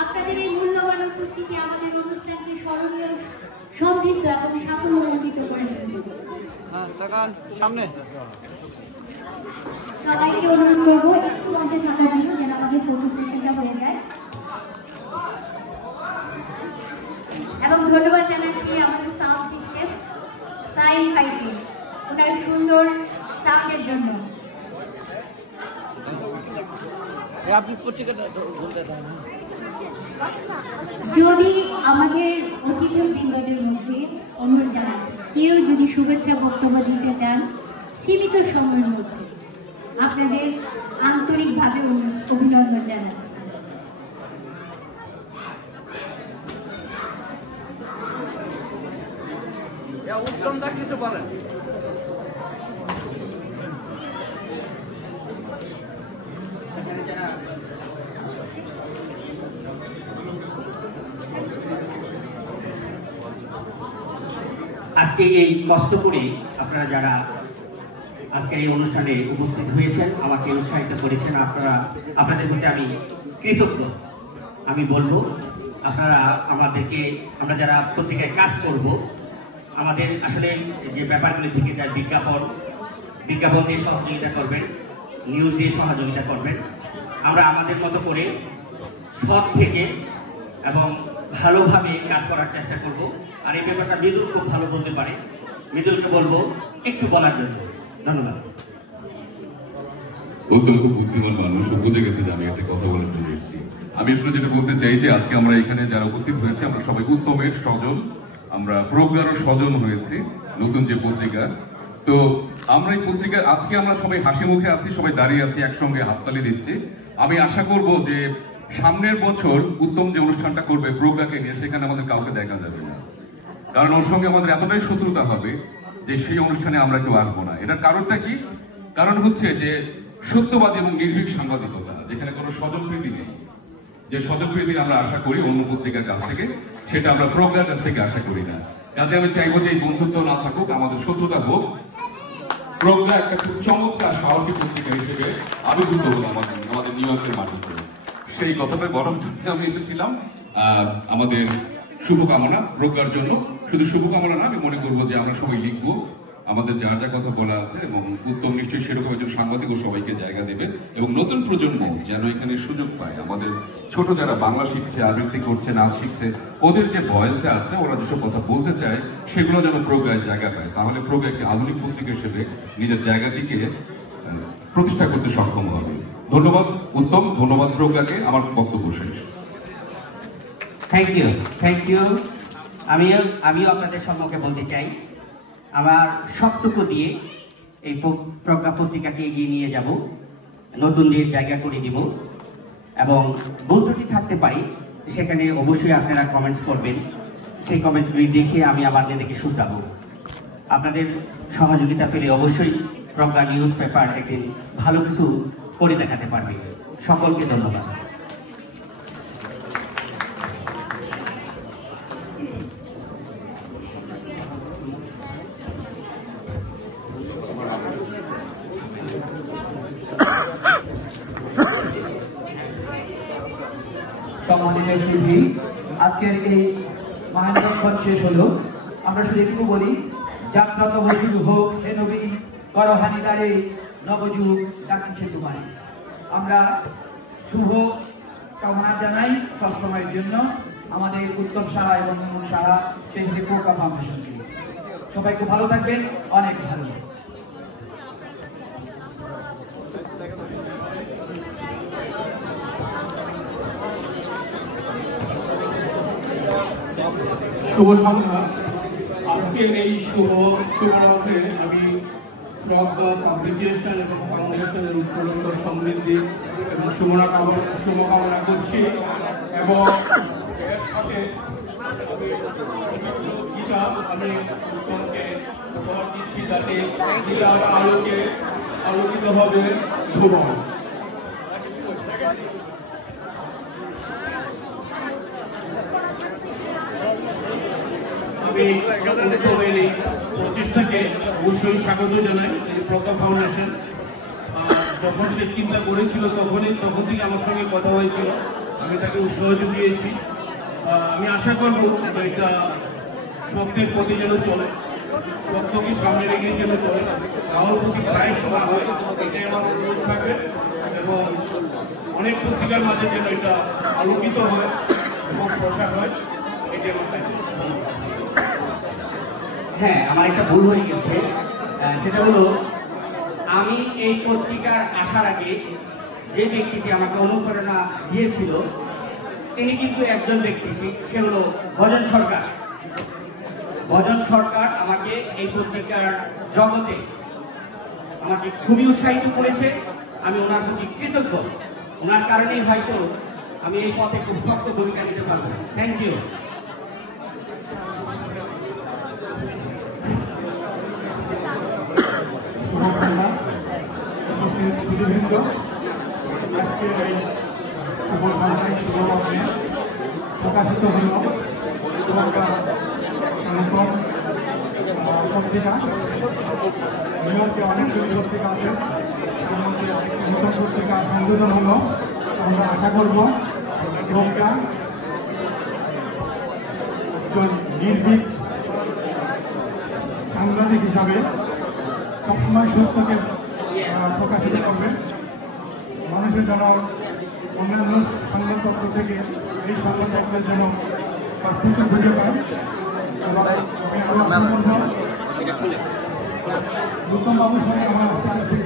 আপনাদের এই মূল্যবান উপস্থিতি আমাদের অনুষ্ঠানকে স্মরণীয়, সমৃদ্ধ এবং সাফল্যমণ্ডিত করে তুলবে। সামনে সবাইকে অনুরোধ করবো একটু মঞ্চে থাকার জন্য যেন আমাদের ফটো সেশনটা হয়ে যায়। এবং ধন্যবাদ জানাচ্ছি আমাদের সাউন্ড সিস্টেম সাইন ভাইকে ওনার সুন্দর সাউন্ডের জন্য। যদি আমাদের অতিথিবৃন্দদের মধ্যে অনুরোধ জানাচ্ছি কেউ যদি শুভেচ্ছা বক্তব্য দিতে চান সীমিত সময়ের মধ্যে, আপনাদের আন্তরিকভাবে অভিনন্দন জানাচ্ছি। উত্তমদা কিছু বলেন। আজকে এই কষ্ট করে আপনারা যারা আজকের এই অনুষ্ঠানে উপস্থিত হয়েছেন, আমাকে উৎসাহিত করেছেন, আপনাদের প্রতি আমি কৃতজ্ঞ। আমি বলবো আপনারা আমাদেরকে, আমরা যারা পত্রিকায় কাজ করব, আমাদের আসলে যে ব্যাপারগুলি থেকে যায় বিজ্ঞাপন দিয়ে সহযোগিতা করবেন, নিউজ দিয়ে সহযোগিতা করবেন। আমরা আমাদের মতো করে সৎ থেকে এবং ভালোভাবে কাজ করার চেষ্টা করব। আর এই ব্যাপারটা মৃদুল খুব ভালো বলতে পারে, মৃদুলকে বলবো একটু বলার জন্য। ধন্যবাদ। অত্যন্ত বুদ্ধিমান মানুষ, বুঝে গেছে যে আমি একটা কথা বলে ফেলে এসেছি। আমি আসলে যেটা বলতে চাই যে আজকে আমরা এখানে যারা উপস্থিত হয়েছে আমরা সবাই উত্তমের স্বজন, আমরা প্রজ্ঞারও স্বজন হয়েছি নতুন যে পত্রিকা। তো আমরা এই পত্রিকার আজকে আমরা সবাই হাসি মুখে আছি, সবাই দাঁড়িয়ে আছি, একসঙ্গে হাততালি দিচ্ছি। আমি আশা করব যে সামনের বছর উত্তম যে অনুষ্ঠানটা করবে প্রজ্ঞাকে নিয়ে, সেখানে আমাদের কাউকে দেখা যাবে না, কারণ ওর সঙ্গে আমাদের এতটাই শত্রুতা হবে যে সেই অনুষ্ঠানে আমরা কেউ আসবো না। এটার কারণটা কি? কারণ হচ্ছে যে সত্যবাদী এবং নির্ভীক সাংবাদিকতা, যেখানে কোনো স্বজনপ্রীতি নেই। যে স্বজনপ্রীতি আমরা আশা করি অন্য পত্রিকার কাছ থেকে, সেটা আমরা প্রজ্ঞার কাছ থেকে আশা করি না। যাতে আমি চাইবো যে এই বন্ধুত্ব না থাকুক, আমাদের শত্রুতা হোক। প্রজ্ঞা একটা খুব চমৎকার সাহসী পত্রিকা হিসেবে আবির্ভূত হলো আমাদের নিউ ইয়র্কের মাটিতে। সেই কথাটা বরং আমি এসেছিলাম আমাদের শুভকামনা প্রজ্ঞার জন্য। শুধু শুভকামনা না, আমি মনে করবো যে আমরা সবাই লিখবো আমাদের যার যা কথা বলা আছে, এবং উত্তম নিশ্চয়ই সেরকম একজন সাংবাদিকও সবাইকে জায়গা দেবে, এবং নতুন প্রজন্ম যেন এখানে সুযোগ পায়। আমাদের ছোট যারা বাংলা শিখছে, আবৃত্তি করছে, নাচ শিখছে, ওদের যে ভয়েসটা আছে, ওরা যেসব কথা বলতে চায় সেগুলো যেন প্রজ্ঞায় জায়গা পায়। তাহলে প্রজ্ঞা একটি আধুনিক পত্রিকা হিসেবে নিজের জায়গাটিকে প্রতিষ্ঠা করতে সক্ষম হবে। ধন্যবাদ উত্তম, ধন্যবাদ প্রজ্ঞাকে। আমার বক্তব্য শেষ। Thank you. আমিও আপনাদের সম্মুখে বলতে চাই, আমার সবটুকু দিয়ে এই প্রজ্ঞা পত্রিকাকে এগিয়ে নিয়ে যাব, নতুনদের জায়গা করে দিব, এবং ভুল ত্রুটি থাকতে পারি সেখানে অবশ্যই আপনারা কমেন্টস করবেন। সেই কমেন্টসগুলি দেখে আমি আবার নিজেকে শুধরাবো। আপনাদের সহযোগিতা পেলে অবশ্যই প্রজ্ঞা নিউজ পেপার একদিন ভালো কিছু করে দেখাতে পারবে। সকলকে ধন্যবাদ। সম্মানিত শিল্পী, আজকের এই মহানগর শেষ হলো। আমরা শুধু একটু বলি, যাত্রা তব শুরু হোক হে নবী, করহানি দ্বারে নবযুগ ডাকিছে তোমায়। আমরা শুভ কামনা জানাই সবসময়ের জন্য আমাদের উত্তম সাহা এবং মন সাহা, সেই সাথে প্রজ্ঞা ফাউন্ডেশনকে। সবাই খুব ভালো থাকবেন, অনেক ভালো। শুভ সন্ধ্যা। আজকের এই শুভরঙ্গে আমি প্রজ্ঞা পাবলিকেশন এবং ফাউন্ডেশনের উৎপন্ন সমৃদ্ধি এবং শুভকামনা করছি, এবং এর সাথে গীতা আমি উত্তমকে উপহার দিচ্ছি যাতে গীতার আলোকে আলোকিত হবে ভুবন। আমি উত্তমের এই প্রতিষ্ঠাকে অবশ্যই স্বাগত জানাই। প্রজ্ঞা ফাউন্ডেশন যখন সে চিন্তা করেছিল তখন থেকে আমার সঙ্গে কথা হয়েছিল, আমি তাকে উৎসাহ দিয়েছি। আমি আশা করব এটা সত্যের পথে যেন চলে, সত্যকে সামনে রেখে যেন চলে, কারোর প্রতি প্রায় করা হয়, এটাই আমার অনুরোধ থাকবে, এবং অনেক পত্রিকার মাঝে যেন এটা আলোকিত হয় এবং প্রসার হয়, এটাই আমার কাছে। হ্যাঁ, আমার একটা ভুল হয়ে গেছে, সেটা হলো আমি এই পত্রিকার আসার আগে যে ব্যক্তিটি আমাকে অনুপ্রেরণা দিয়েছিল তিনি কিন্তু একজন ব্যক্তি, সে হলো ভজন সরকার। ভজন সরকার আমাকে এই পত্রিকার জগতে আমাকে খুবই উৎসাহিত করেছে। আমি ওনার প্রতি কৃতজ্ঞ। ওনার কারণেই হয়তো আমি এই পথে খুব শক্ত ভূমিকা নিতে পারবো। Thank you. প্রকাশিত হল পত্রিকা। নিউ ইয়র্কে অনেকগুলি পত্রিকা আছে, তার মধ্যে নতুন পত্রিকা সংযোজন হলো। আমরা আশা করব প্রজ্ঞা একজন নির্ভীক সাংবাদিক হিসাবে সবসময় সত্যকে প্রকাশিত করবে। মানুষের যেন অন্যান্য সংবাদপত্র থেকে এই সংবাদপত্রের জন্য বাস্তবতা খুঁজে পায়। উত্তম বাবুর সঙ্গে আমার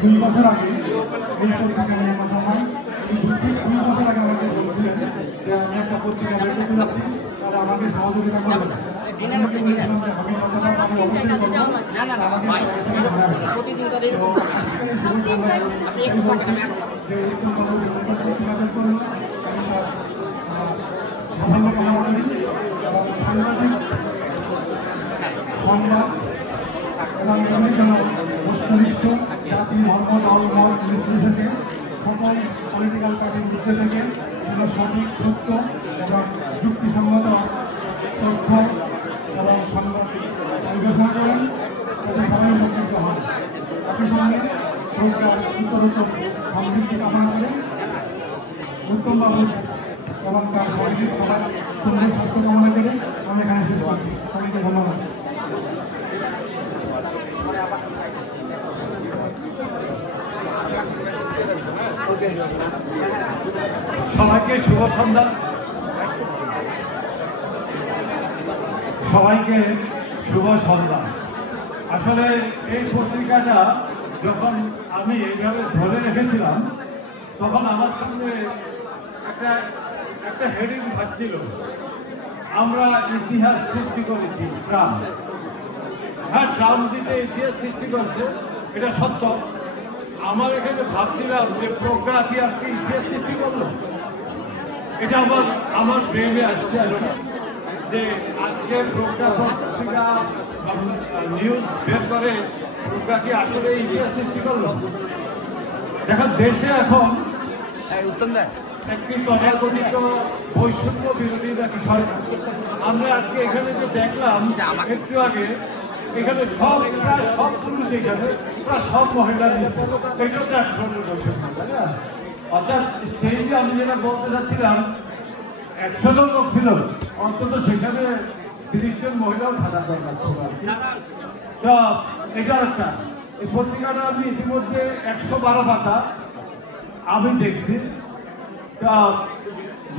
2 বছর আগে এই পত্রিকা নিয়ে কথা হয়। 2 বছর আগে আমাকে বলছিলেন যে আমি একটা পত্রিকা বের করতে যাচ্ছি, তাহলে আমাকে সহযোগিতা করবেন। আমি কথাটা আমি অবশ্যই করবো। সাফল্য কামনা করি এবং সাংবাদিক সংবাদ এবং এগুলির জন্য বস্তুনিষ্ঠ জাতি, ধর্ম, দল, মত নির্বিশেষে সকল পলিটিক্যাল পার্টির মধ্যে থেকে যেন সঠিক, সত্য এবং যুক্তিসঙ্গত তথ্য এবং সংবাদ পরিবেশনা করেন, যাতে সবাই উপকৃত হন। একই সঙ্গে প্রজ্ঞার উত্তরোত্তর সমৃদ্ধি কামনা করে উত্তম বাবু এবং তার শারীরিক সবার সুন্দর স্বাস্থ্য কামনা করে আমি এখানে শেষ করছি। সবাইকে ধন্যবাদ। সবাইকে শুভ সন্ধ্যা। সবাইকে শুভ সন্ধ্যা। আসলে এই পত্রিকাটা যখন আমি এইভাবে ধরে রেখেছিলাম তখন আমার সঙ্গে একটা হেডিং ভাবছিল, আমরা ইতিহাস সৃষ্টি করেছি ট্রাম। হ্যাঁ, ট্রাম যেটা ইতিহাস সৃষ্টি করেছে এটা সত্য। আমার এখানে ভাবছিলাম যে প্রজ্ঞা কি আজকে ইতিহাস সৃষ্টি করলো, এটা আমার ব্রেনে আসছে আর যে আজকে প্রজ্ঞা পত্রিকা নিউজ বের করে প্রজ্ঞা কি আসলে ইতিহাস সৃষ্টি করলো। দেখো দেশে এখন একটি তথাকথিত বৈষম্য বিরোধী একটি সরকার। আমরা আজকে এখানে যে দেখলাম একটু আগে, এখানে প্রায় সব পুরুষ, এখানে প্রায় সব মহিলা নিচ্ছে, এটা তো এক ধরনের বৈষম্য, তাই না? অর্থাৎ সেই যে আমি যেটা বলতে চাচ্ছিলাম 100 জন লোক ছিল, অন্তত সেখানে 30 জন মহিলাও থাকার দরকার ছিল। তো এটা একটা, এই পত্রিকাটা আমি ইতিমধ্যে 112 পাতা আমি দেখছি। তা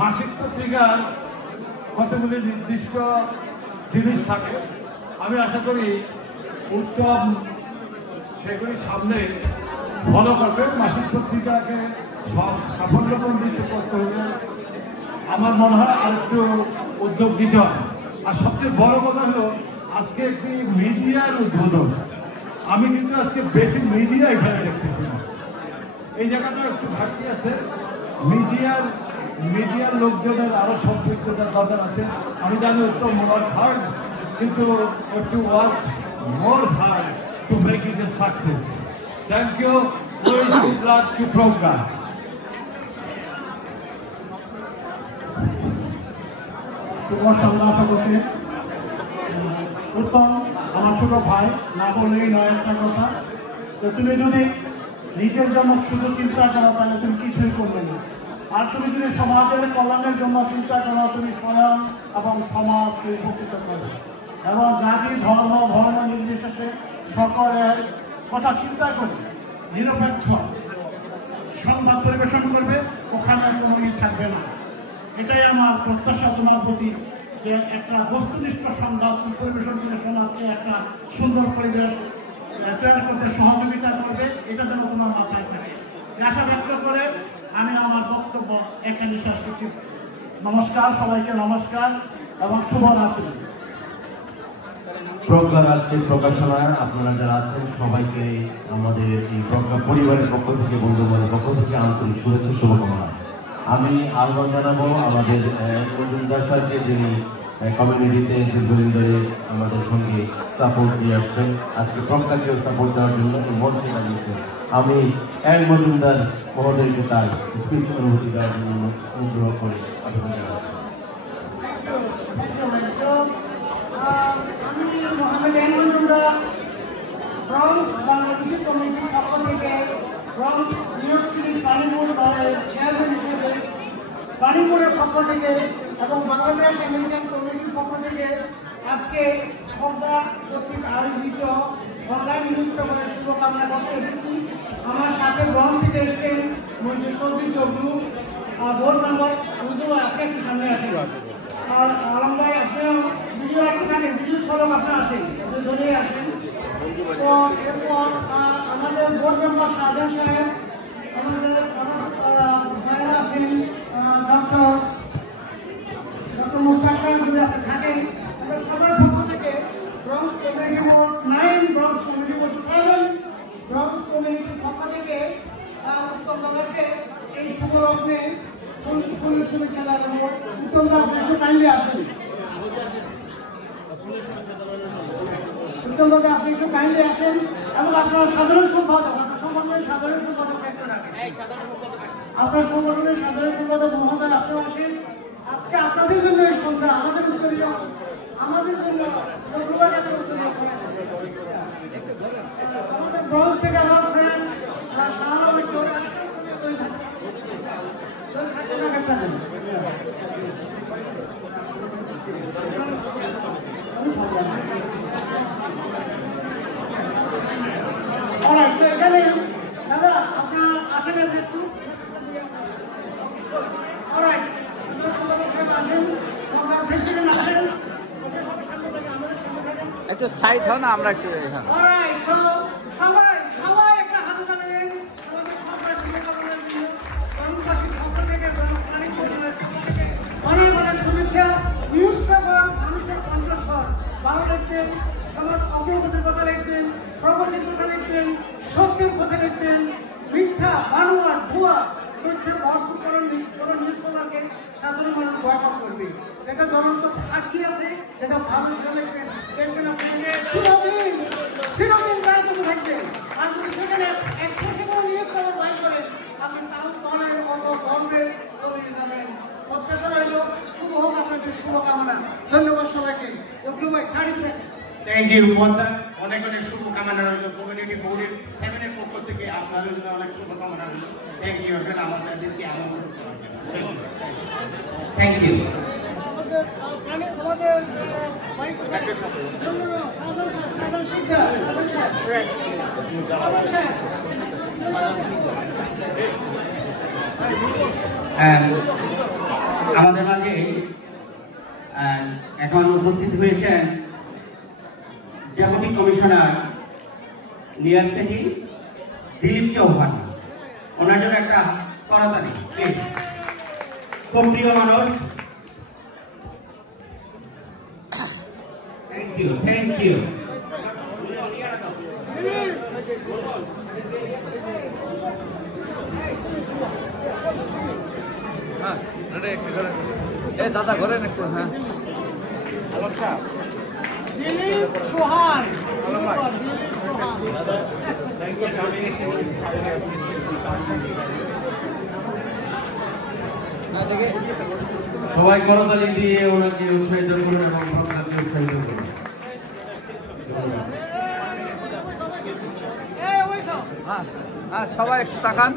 মাসিক পত্রিকার কতগুলি নির্দিষ্ট জিনিস থাকে, আমি আশা করি উত্তম সেগুলি সামনে ফলো করবে। মাসিক পত্রিকাকে সাফল্যমণ্ডিত করতে হলে আমার মনে হয় আর একটু উদ্যোগ নিতে হবে। আর সবচেয়ে বড় কথা হলো আজকে একটি মিডিয়ার উদ্বোধন। আমি কিন্তু আজকে বেশি মিডিয়া এখানে দেখতেছি না, এই জায়গাটা একটু ঘাটতি আছে। মিডিয়ার লোকজনের আরো সম্পৃক্ততার দরকার আছে। আমি জানি উত্তম ওয়ার্ক হার্ড, কিন্তু একটু work more hard to make it a success. Thank you. Good luck to Pragya. শুভ সন্ধ্যা সকলকে। উত্তম আমার ছোট ভাই, না বললেই নয় একটা কথা। তো তুমি যদি নিজের জন্য শুধু চিন্তা করো তাহলে তুমি কিছুই করবে না। আর তুমি যদি সমাজের কল্যাণের জন্য চিন্তা করো, তুমি স্বয়ং এবং সমাজকে উপকৃত করবে। এবং জাতি ধর্ম নির্বিশেষে সকলের কথা চিন্তা করে নিরপেক্ষ সংবাদ পরিবেশন করবে, ওখানে কোনো থাকবে না। এটাই আমার প্রত্যাশা তোমার প্রতি, যে একটা বস্তুনিষ্ঠ সংবাদ পরিবেশন করে সমাজকে একটা সুন্দর পরিবেশ তৈরি করতে সহযোগিতা করবে, এটা যেন তোমার মাথায় থাকে। আশা ব্যক্ত করে আমি আমার বক্তব্য এখানে শেষ করছি। নমস্কার, সবাইকে নমস্কার এবং শুভরাত্রি। প্রজ্ঞার আজকের প্রকাশনায় আপনারা যারা আছেন সবাইকে আমাদের এই প্রজ্ঞা পরিবারের পক্ষ থেকে, বন্ধুবান্ধবের পক্ষ থেকে আন্তরিক শুভেচ্ছা শুভকামনা। আমি আহ্বান জানাবো আমাদের মজুমদার স্যারকে, যিনি কমিউনিটিতে দীর্ঘদিন ধরে আমাদের সঙ্গে সাপোর্ট দিয়ে আসছেন, আজকে প্রজ্ঞাকেও সাপোর্ট দেওয়ার জন্য মঞ্চে দাঁড়িয়েছেন। আমি মজুমদার মহোদয়কে তার স্পিচ অনুভূতি দেওয়ার জন্য অনুগ্রহ করে আবেদন জানাচ্ছি। আমি মোহাম্মদ মজুমদার, ব্রঞ্জ বাংলাদেশি কমিটির পক্ষ থেকে, bronze new York city Panipur chairman হিসেবে পানিপুরের পক্ষ থেকে এবং বাংলাদেশ আমেরিকান কমিটির পক্ষ থেকে আজকে প্রজ্ঞা কর্তৃক আয়োজিত অনলাইন নিউজ পেপারের শুভকামনা করতে এসেছি। আমার সাথে ব্রঞ্জ থেকে এসেছেন মঞ্জুর চৌধুরী চৌধুরী, বোর্ড মেম্বার। আপনি একটু সামনে আসেন। আর আলম ভাই, আপনিও ভিডিও রাখতে থাকেন, ভিডিও ছলক আপনার আসেন, আপনি ধরেই আসেন। তো এরপর আমাদের বোর্ড মেম্বার শাহজাহান সাহেব, আমাদের ভাইরা আছেন ডক্টর মুস্তাক সাহেব, যদি আপনি থাকেন। আমরা সবার পক্ষ থেকে bronze community board 9, bronze community board 7, bronze কমিউনিটির পক্ষ থেকে উত্তমদাকে এই শুভলগ্নে ফুলের শুভেচ্ছা জানাবো। উত্তমদা, আপনি একটু কাইন্ডলি আসেন। উত্তমদা, আপনি একটু কাইন্ডলি আসেন এবং আপনার সাধারণ সম্পাদক, আপনার সংগঠনের সাধারণ সম্পাদক দায়িত্ব রাখেন। আপনার সংগঠনের সাধারণ সম্পাদক মহোদয়, আপনিও আসেন। আজকে আপনাদের জন্য এই সন্ধ্যা, আমাদের উত্তরীয়, আমাদের জন্য আমাদের ব্রঞ্জ থেকে আমার ফ্রেন্ড এখানে দাদা আপনার আসেন একটু। একটু সাইড হও না, আমরা একটু এখানে। অলরাইট, সো সবাই একটা হাতে তালেন আমাদের সরকার শুভকামনার জন্য গ্রামবাসীর পক্ষ থেকে অনেক অনেক শুভেচ্ছা। নিউজ পেপার মানুষের কণ্ঠস্বর, ভালো লিখবেন, সমাজ অগ্রগতির কথা লিখবেন, প্রগতির কথা লিখবেন, সত্যের কথা লিখবেন, মিথ্যা বানোয়ার ভুয়া তথ্যের ভরপুরকরণ নিউজ পেপারকে সাধারণ মানুষ বয়কট করবে। এটা জনন্ত সাক্ষী আছে, যেটা ভালো সেটা লিখবেন, দেখবেন আপনাকে শিরোদিন কার্যত থাকবেন। আর যদি সেখানে 100 নিউজ পেপার বয় করেন, আপনি তাহলে দলের মতো গর্বে চলে যাবেন। প্রত্যাশা রইল, শুভ হোক আপনাদের শুভকামনা। ধন্যবাদ সবাইকে। ভাই 30 সেকেন্ড। Thank you. অনেক অনেক শুভকামনা রইল কমিউনিটি বোর্ডের 7 এর পক্ষ থেকে আপনাদের জন্য অনেক শুভকামনা রইল। থ্যাংক ইউ এখানে আমাদেরকে আনন্দ করার জন্য। Thank you. আমাদের মাঝে এখন উপস্থিত হয়েছেন deputy commissioner New York city Dilip Chauhan. ওনার জন্য একটা করতালি প্লিজ। খুব প্রিয় মানুষ। Thank you, thank you. দাদা ঘরেন একটু। হ্যাঁ, দিলীপ চৌহান। সবাই করতালি দিয়ে ওনাকে উৎসাহিত করুন এবং প্রজ্ঞাকে উৎসাহিত করুন। সবাই একটু তাকান।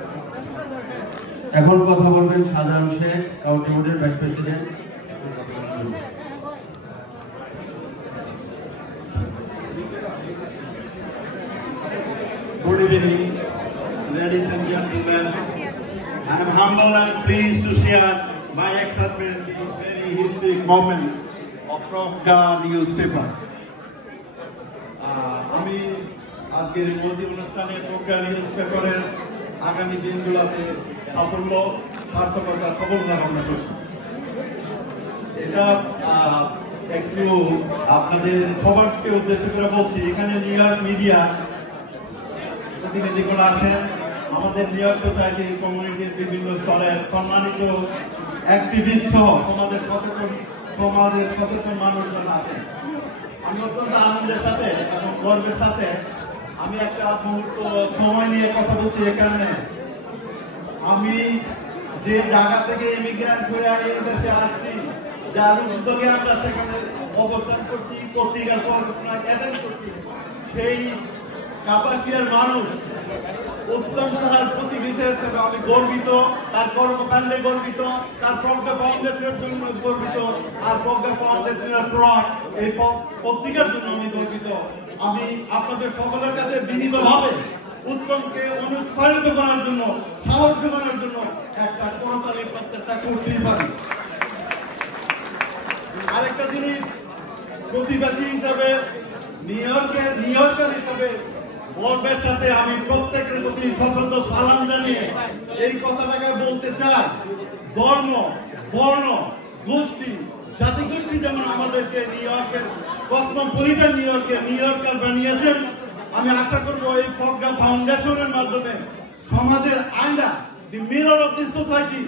এখন কথা বলবেন শাহজাহান শেখ, কাউন্টি বোর্ডের vice president. Good evening, ladies and gentlemen. I am humble and pleased to share my excitement in the very historic moment of Prokka newspaper. আমি আজকের এই মহতি অনুষ্ঠানে প্রজ্ঞা নিউজ পেপারের আগামী দিনগুলোতে সাফল্য, সার্থকতা, সফলতা কামনা করছি। এটা একটু আপনাদের সবারকে উদ্দেশ্য করে বলছি, এখানে নিউ ইয়র্ক মিডিয়া প্রতিনিধিগণ আছেন, আমাদের নিউ ইয়র্ক সোসাইটি কমিউনিটির বিভিন্ন স্তরের সম্মানিত অ্যাক্টিভিস্ট সহ সমাজের সচেতন মানুষজন আছেন। আমি অত্যন্ত আনন্দের সাথে এবং গর্বের সাথে আমি একটা মুহূর্ত সময় নিয়ে কথা বলছি। এখানে আমি যে জায়গা থেকে ইমিগ্রেন্ট হয়ে এই দেশে আসছি, যার উদ্যোগে আমরা সেখানে অবস্থান করছি, পত্রিকার পড়াশোনা অ্যাটেন্ড করছি, সেই কাপাসিয়ার মানুষ উত্তম সাহার প্রতি বিশেষ আমি গর্বিত, তার কর্মকাণ্ডে গর্বিত, তার প্রজ্ঞা ফাউন্ডেশনের জন্য গর্বিত, আর প্রজ্ঞা ফাউন্ডেশনের প্রয়াস এই পত্রিকার জন্য আমি গর্বিত। আমি আপনাদের সকলের কাছে বিনীতভাবে উত্তমকে অনুপ্রাণিত করার জন্য, সাহায্য করার জন্য একটা করতালি প্রত্যাশা করতেই পারি। আরেকটা জিনিস, প্রতিবেশী হিসাবে নিউ ইয়র্কার হিসাবে গর্বের সাথে আমি প্রত্যেকের প্রতি সশ্রদ্ধ সালাম জানিয়ে এই কথাটাকে বলতে চাই, ধর্ম, বর্ণ, গোষ্ঠী, জাতিগোষ্ঠী যেমন আমাদেরকে নিউ ইয়র্কের কসমোপলিটান নিউ ইয়র্কার বানিয়েছেন, আমি আশা করবো এই প্রজ্ঞা ফাউন্ডেশনের মাধ্যমে সমাজের আয়না, দি মিরর অফ দি সোসাইটি,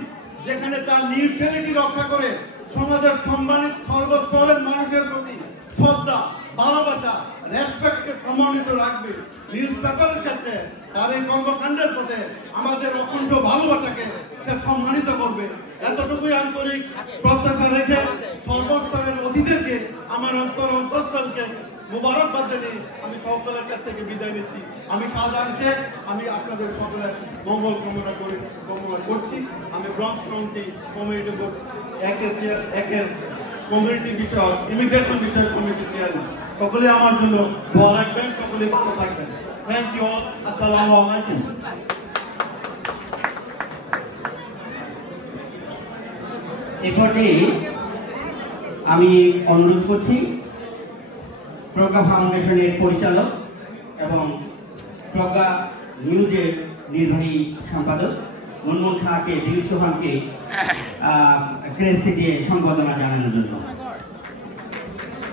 যেখানে তার নিউট্রালিটি রক্ষা করে সমাজের সম্মানিত সর্বস্তরের মানুষের প্রতি শ্রদ্ধা, ভালোবাসা, রেসপেক্টকে সম্মানিত রাখবে। নিউজ পেপারের ক্ষেত্রে তার এই কর্মকাণ্ডের পথে আমাদের অখণ্ড ভালোবাসাকে সে সম্মানিত করবে। এতটুকুই আন্তরিক প্রত্যাশা রেখে সর্বস্তরের অতিথিদেরকে আমার অন্তঃস্থলকে মুবারকবাদ জানিয়ে আমি সকলের কাছ থেকে বিদায় নিচ্ছি। আমি শাহজাহান শেখ, আমি আপনাদের সকলের মঙ্গল কামনা করছি। আমি ব্রঞ্জ কাউন্টি কমিউনিটি বোর্ড একের কমিউনিটি বিষয়ক ইমিগ্রেশন বিষয়ক কমিটি চেয়ারম্যান। সকলে আমার জন্য দোয়া রাখবেন, সকলে ভালো থাকবেন। Thank you all. আসসালামু আলাইকুম। এরপরে আমি অনুরোধ করছি প্রজ্ঞা ফাউন্ডেশনের পরিচালক এবং প্রজ্ঞা নিউজের নির্বাহী সম্পাদক মনমোহন শাহকে দীপ্ত খানকে ক্রেস্ট দিয়ে সম্বোধনা জানানোর জন্য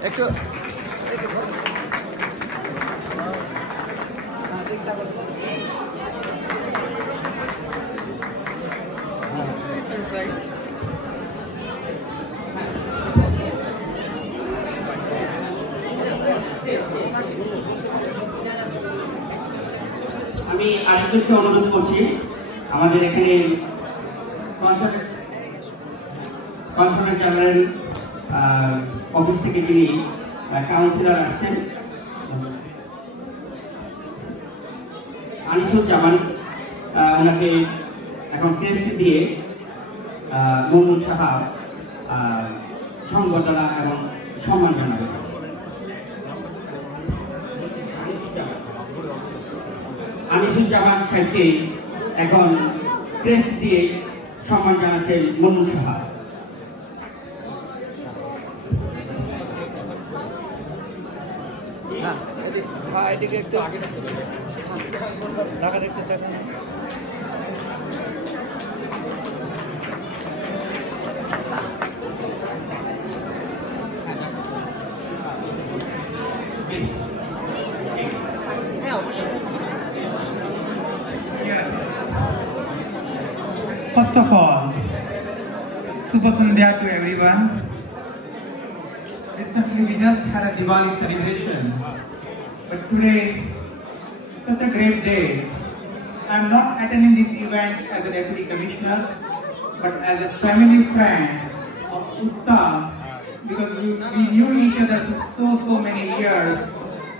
একটু আমি আরেকজনকে অনুরোধ করছি আমাদের এখানে কনসার্ট জেনারেল অফিস থেকে যিনি কাউন্সিলর আসছেন আনিসুজ্জামান ওনাকে এখন ক্রেস্ট দিয়ে মনমোহন সাহা সংবর্ধনা এবং সম্মান জানাবে। আনিসুজ্জামান সাহেবকে এখন ক্রেস্ট দিয়ে সম্মান জানাচ্ছেন মনমোহন সাহা। এদিকে একটু আগে লাগান একটু দেখেন। First of all, Subha Sandhya to everyone. Recently we just had a Diwali celebration, but today is such a great day. I am not attending this event as a deputy commissioner, but as a family friend of Uttam, because we knew each other for so many years,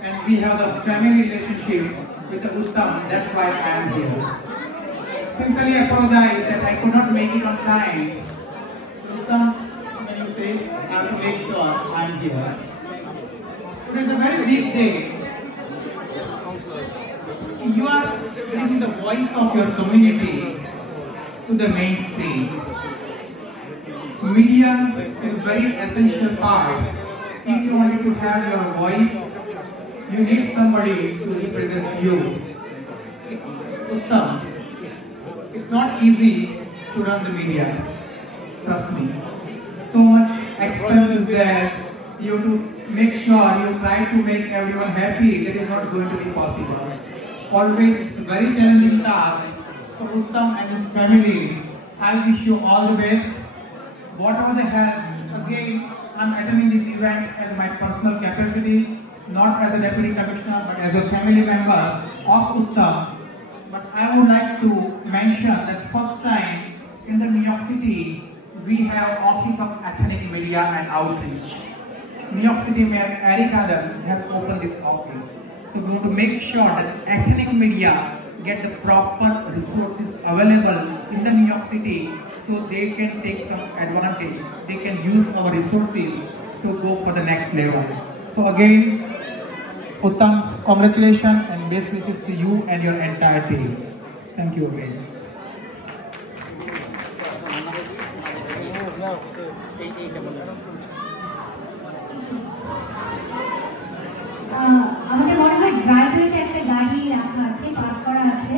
and we have a family relationship with the Uttam. That's why I am here. Sincerely apologize that I could not make it on time. Uttam, when you say, I have to make sure I am here. Today is a very big day. You are bringing the voice of your community to the mainstream. Media is a very essential part. If you wanted to have your voice, you need somebody to represent you. Uttam. It's not easy to run the media, trust me. So much expense is there. You have to make sure you try to make everyone happy. That is not going to be possible. Always it's a very challenging task. So Uttam and his family, I wish you all the best. Whatever they have, again, I'm attending this event as my personal capacity, not as a deputy commissioner, but as a family member of Uttam. But I would like to mention that first time in the New York City, we have Office of Ethnic Media and Outreach. New York City Mayor Eric Adams has opened this office. So we want to make sure that ethnic media get the proper resources available in the New York City so they can take some advantage. They can use our resources to go for the next level. So again, Uttam, congratulations and best wishes to you and your entire team. Thank you again. আমাদের মনে হয় ড্রাইভওয়েতে একটা গাড়ি রাখা আছে, park করা আছে।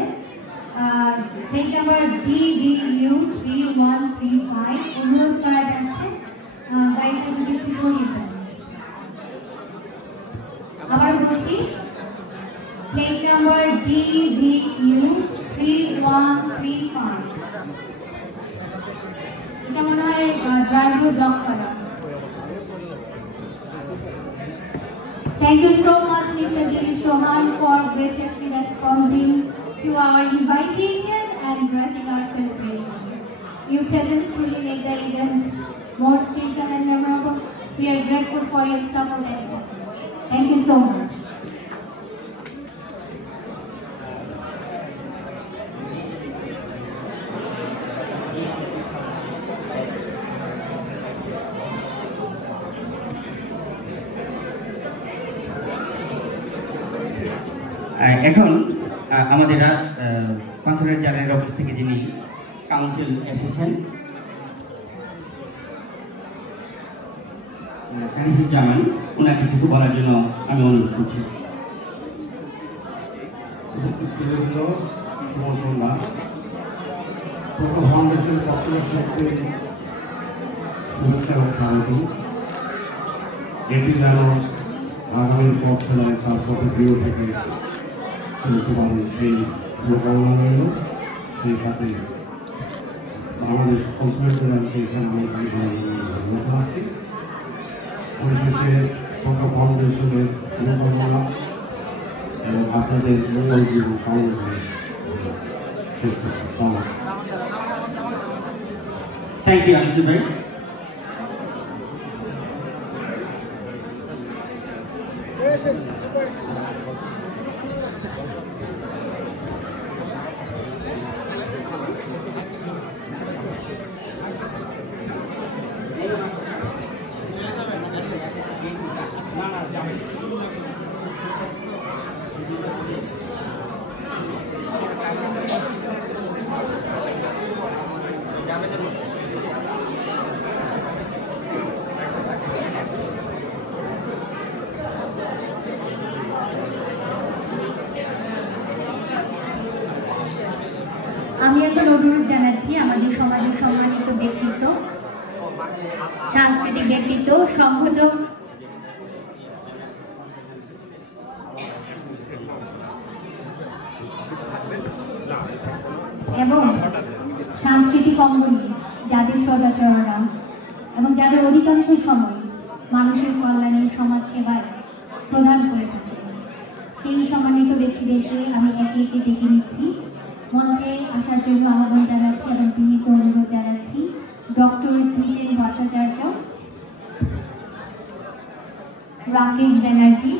Plate number DVU 3135 অনুরোধ করা যাচ্ছে গাড়িটা যদি একটু সরিয়ে দেন। আবার বলছি, প্লেট নাম্বার DVU 3135। এটা মনে হয় ড্রাইভওয়ে ব্লক করা। Thank you so much, Mr. Dilip Chauhan, for graciously responding to our invitation and gracing our celebration. Your presence truly made the event more special and memorable. We are grateful for your support and efforts. Thank you so much. এখন আমাদের concert general office থেকে যিনি council এসেছেন হানিফুজ্জামান ওনাকে কিছু বলার জন্য আমি অনুরোধ করছি। উপস্থিত ছেলেগুলো শুভ সন্ধ্যা। প্রথম ফাউন্ডেশনের পক্ষ থেকে শুভেচ্ছা এবং স্বাগত। এটি যেন আগামীর পথ চলায় তার পথে প্রিয় থেকে চলতে পারে সেই শুভকামনা রইল। সেই সাথে বাংলাদেশ কনসুলেট জেনারেলকে এখানে আমি ধন্যবাদ আসছি। পরিশেষে প্রথম ফাউন্ডেশনের শুভকামনা এবং আপনাদের মঙ্গল জীবন কামনা করে শেষ করছি। থ্যাংক ইউ আনিসু ভাই। আমি এখন অনুরোধ জানাচ্ছি আমাদের সমাজের সম্মানিত ব্যক্তিত্ব, সাংস্কৃতিক ব্যক্তিত্ব, সংগঠক এবং সাংস্কৃতিক অঙ্গনে যাদের পদাচারণা এবং যাদের অধিকাংশ সময় মানুষের কল্যাণে সমাজ সেবায় প্রদান করে থাকে, সেই সম্মানিত ব্যক্তিদেরকে আমি একে একে ডেকে নিচ্ছি। মঞ্চে আসার জন্য আহ্বান জানাচ্ছি এবং বিনীত অনুরোধ জানাচ্ছি doctor Dwijen Bhattacharya, Rakesh Banerjee,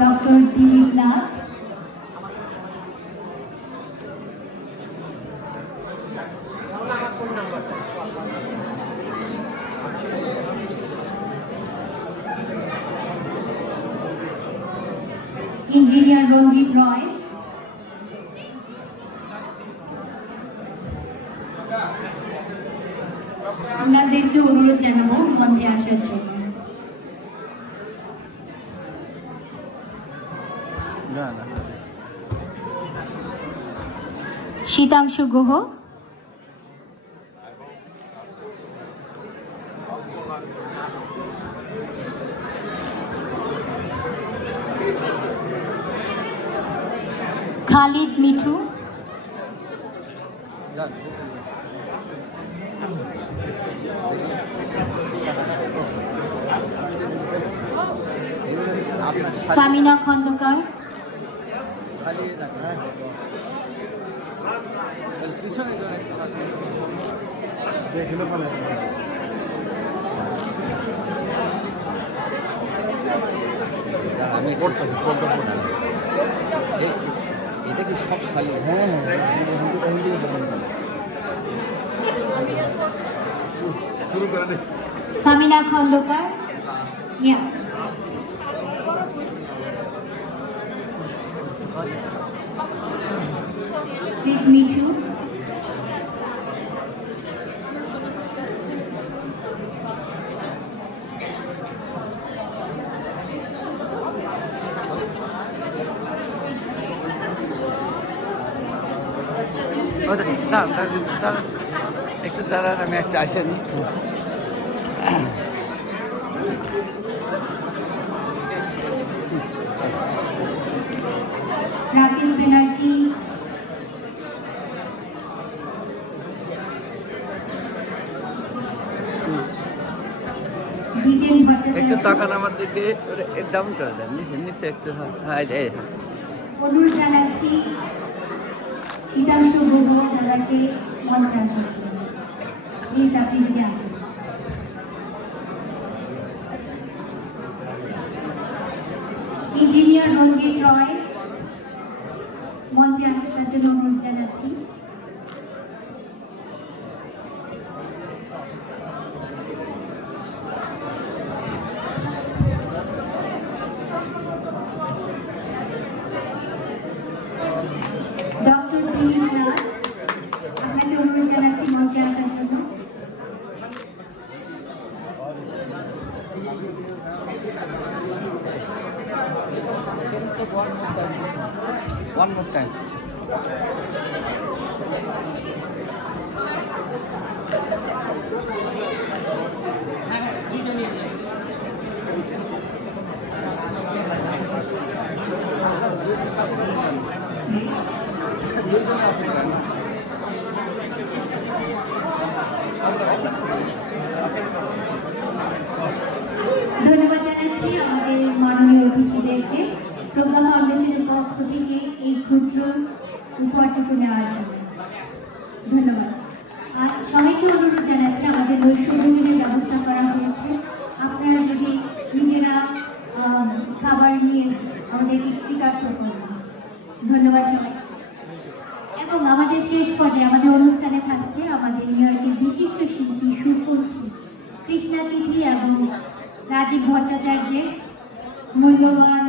doctor Dilip Nath, engineer Ranjit Roy, আপনাদেরকে অনুরোধ জানাবো মঞ্চে আসার জন্য। শীতাংশু গুহ, খালিদ মিঠু, সামিনা খন্দকার, আমি করতাম এটা কি সব শালি? হ্যাঁ শুরু করে দে। সামিনা খন্দকার, মিঠু, একটু দাঁড়ান, আমি একটা আসেনি। রাকেশ ব্যানার্জি, দ্বিজেন ভট্টাচার্য, একটু তাকান আমার দিকে, ডাউন করে দেন, নিচে নিচে একটু। অনুরোধ জানাচ্ছি শীতাংশু গুহ দাদাকে মঞ্চে আসার জন্য। প্লিজ আপনি যদি আসেন। ইঞ্জিনিয়ার রঞ্জিত রয় মঞ্চে আসার জন্য অনুরোধ জানাচ্ছি। ডক্টর দিলীপ নাথ, আপনাকে অনুরোধ জানাচ্ছি মঞ্চে আসার জন্য। One more time. ধন্যবাদ জানাচ্ছি আমাদের মাননীয় অতিথিদেরকে প্রজ্ঞা ফাউন্ডেশনের পক্ষ থেকে এই ক্ষুদ্র উপহারটুকু নেওয়ার জন্য ধন্যবাদ। আর সবাইকে অনুরোধ জানাচ্ছি আমাদের নৈশভোজনের ব্যবস্থা করা হয়েছে, আপনারা যদি নিজেরা খাবার নিয়ে আমাদেরকে কৃতার্থ করবেন। ধন্যবাদ সবাই। এবং আমাদের শেষ পর্যায়ে আমাদের অনুষ্ঠানে থাকছে আমাদের নিউ ইয়র্কের বিশিষ্ট শিল্পী সুরকঞ্চি কৃষ্ণা তিথি এবং রাজীব ভট্টাচার্যের মূল্যবান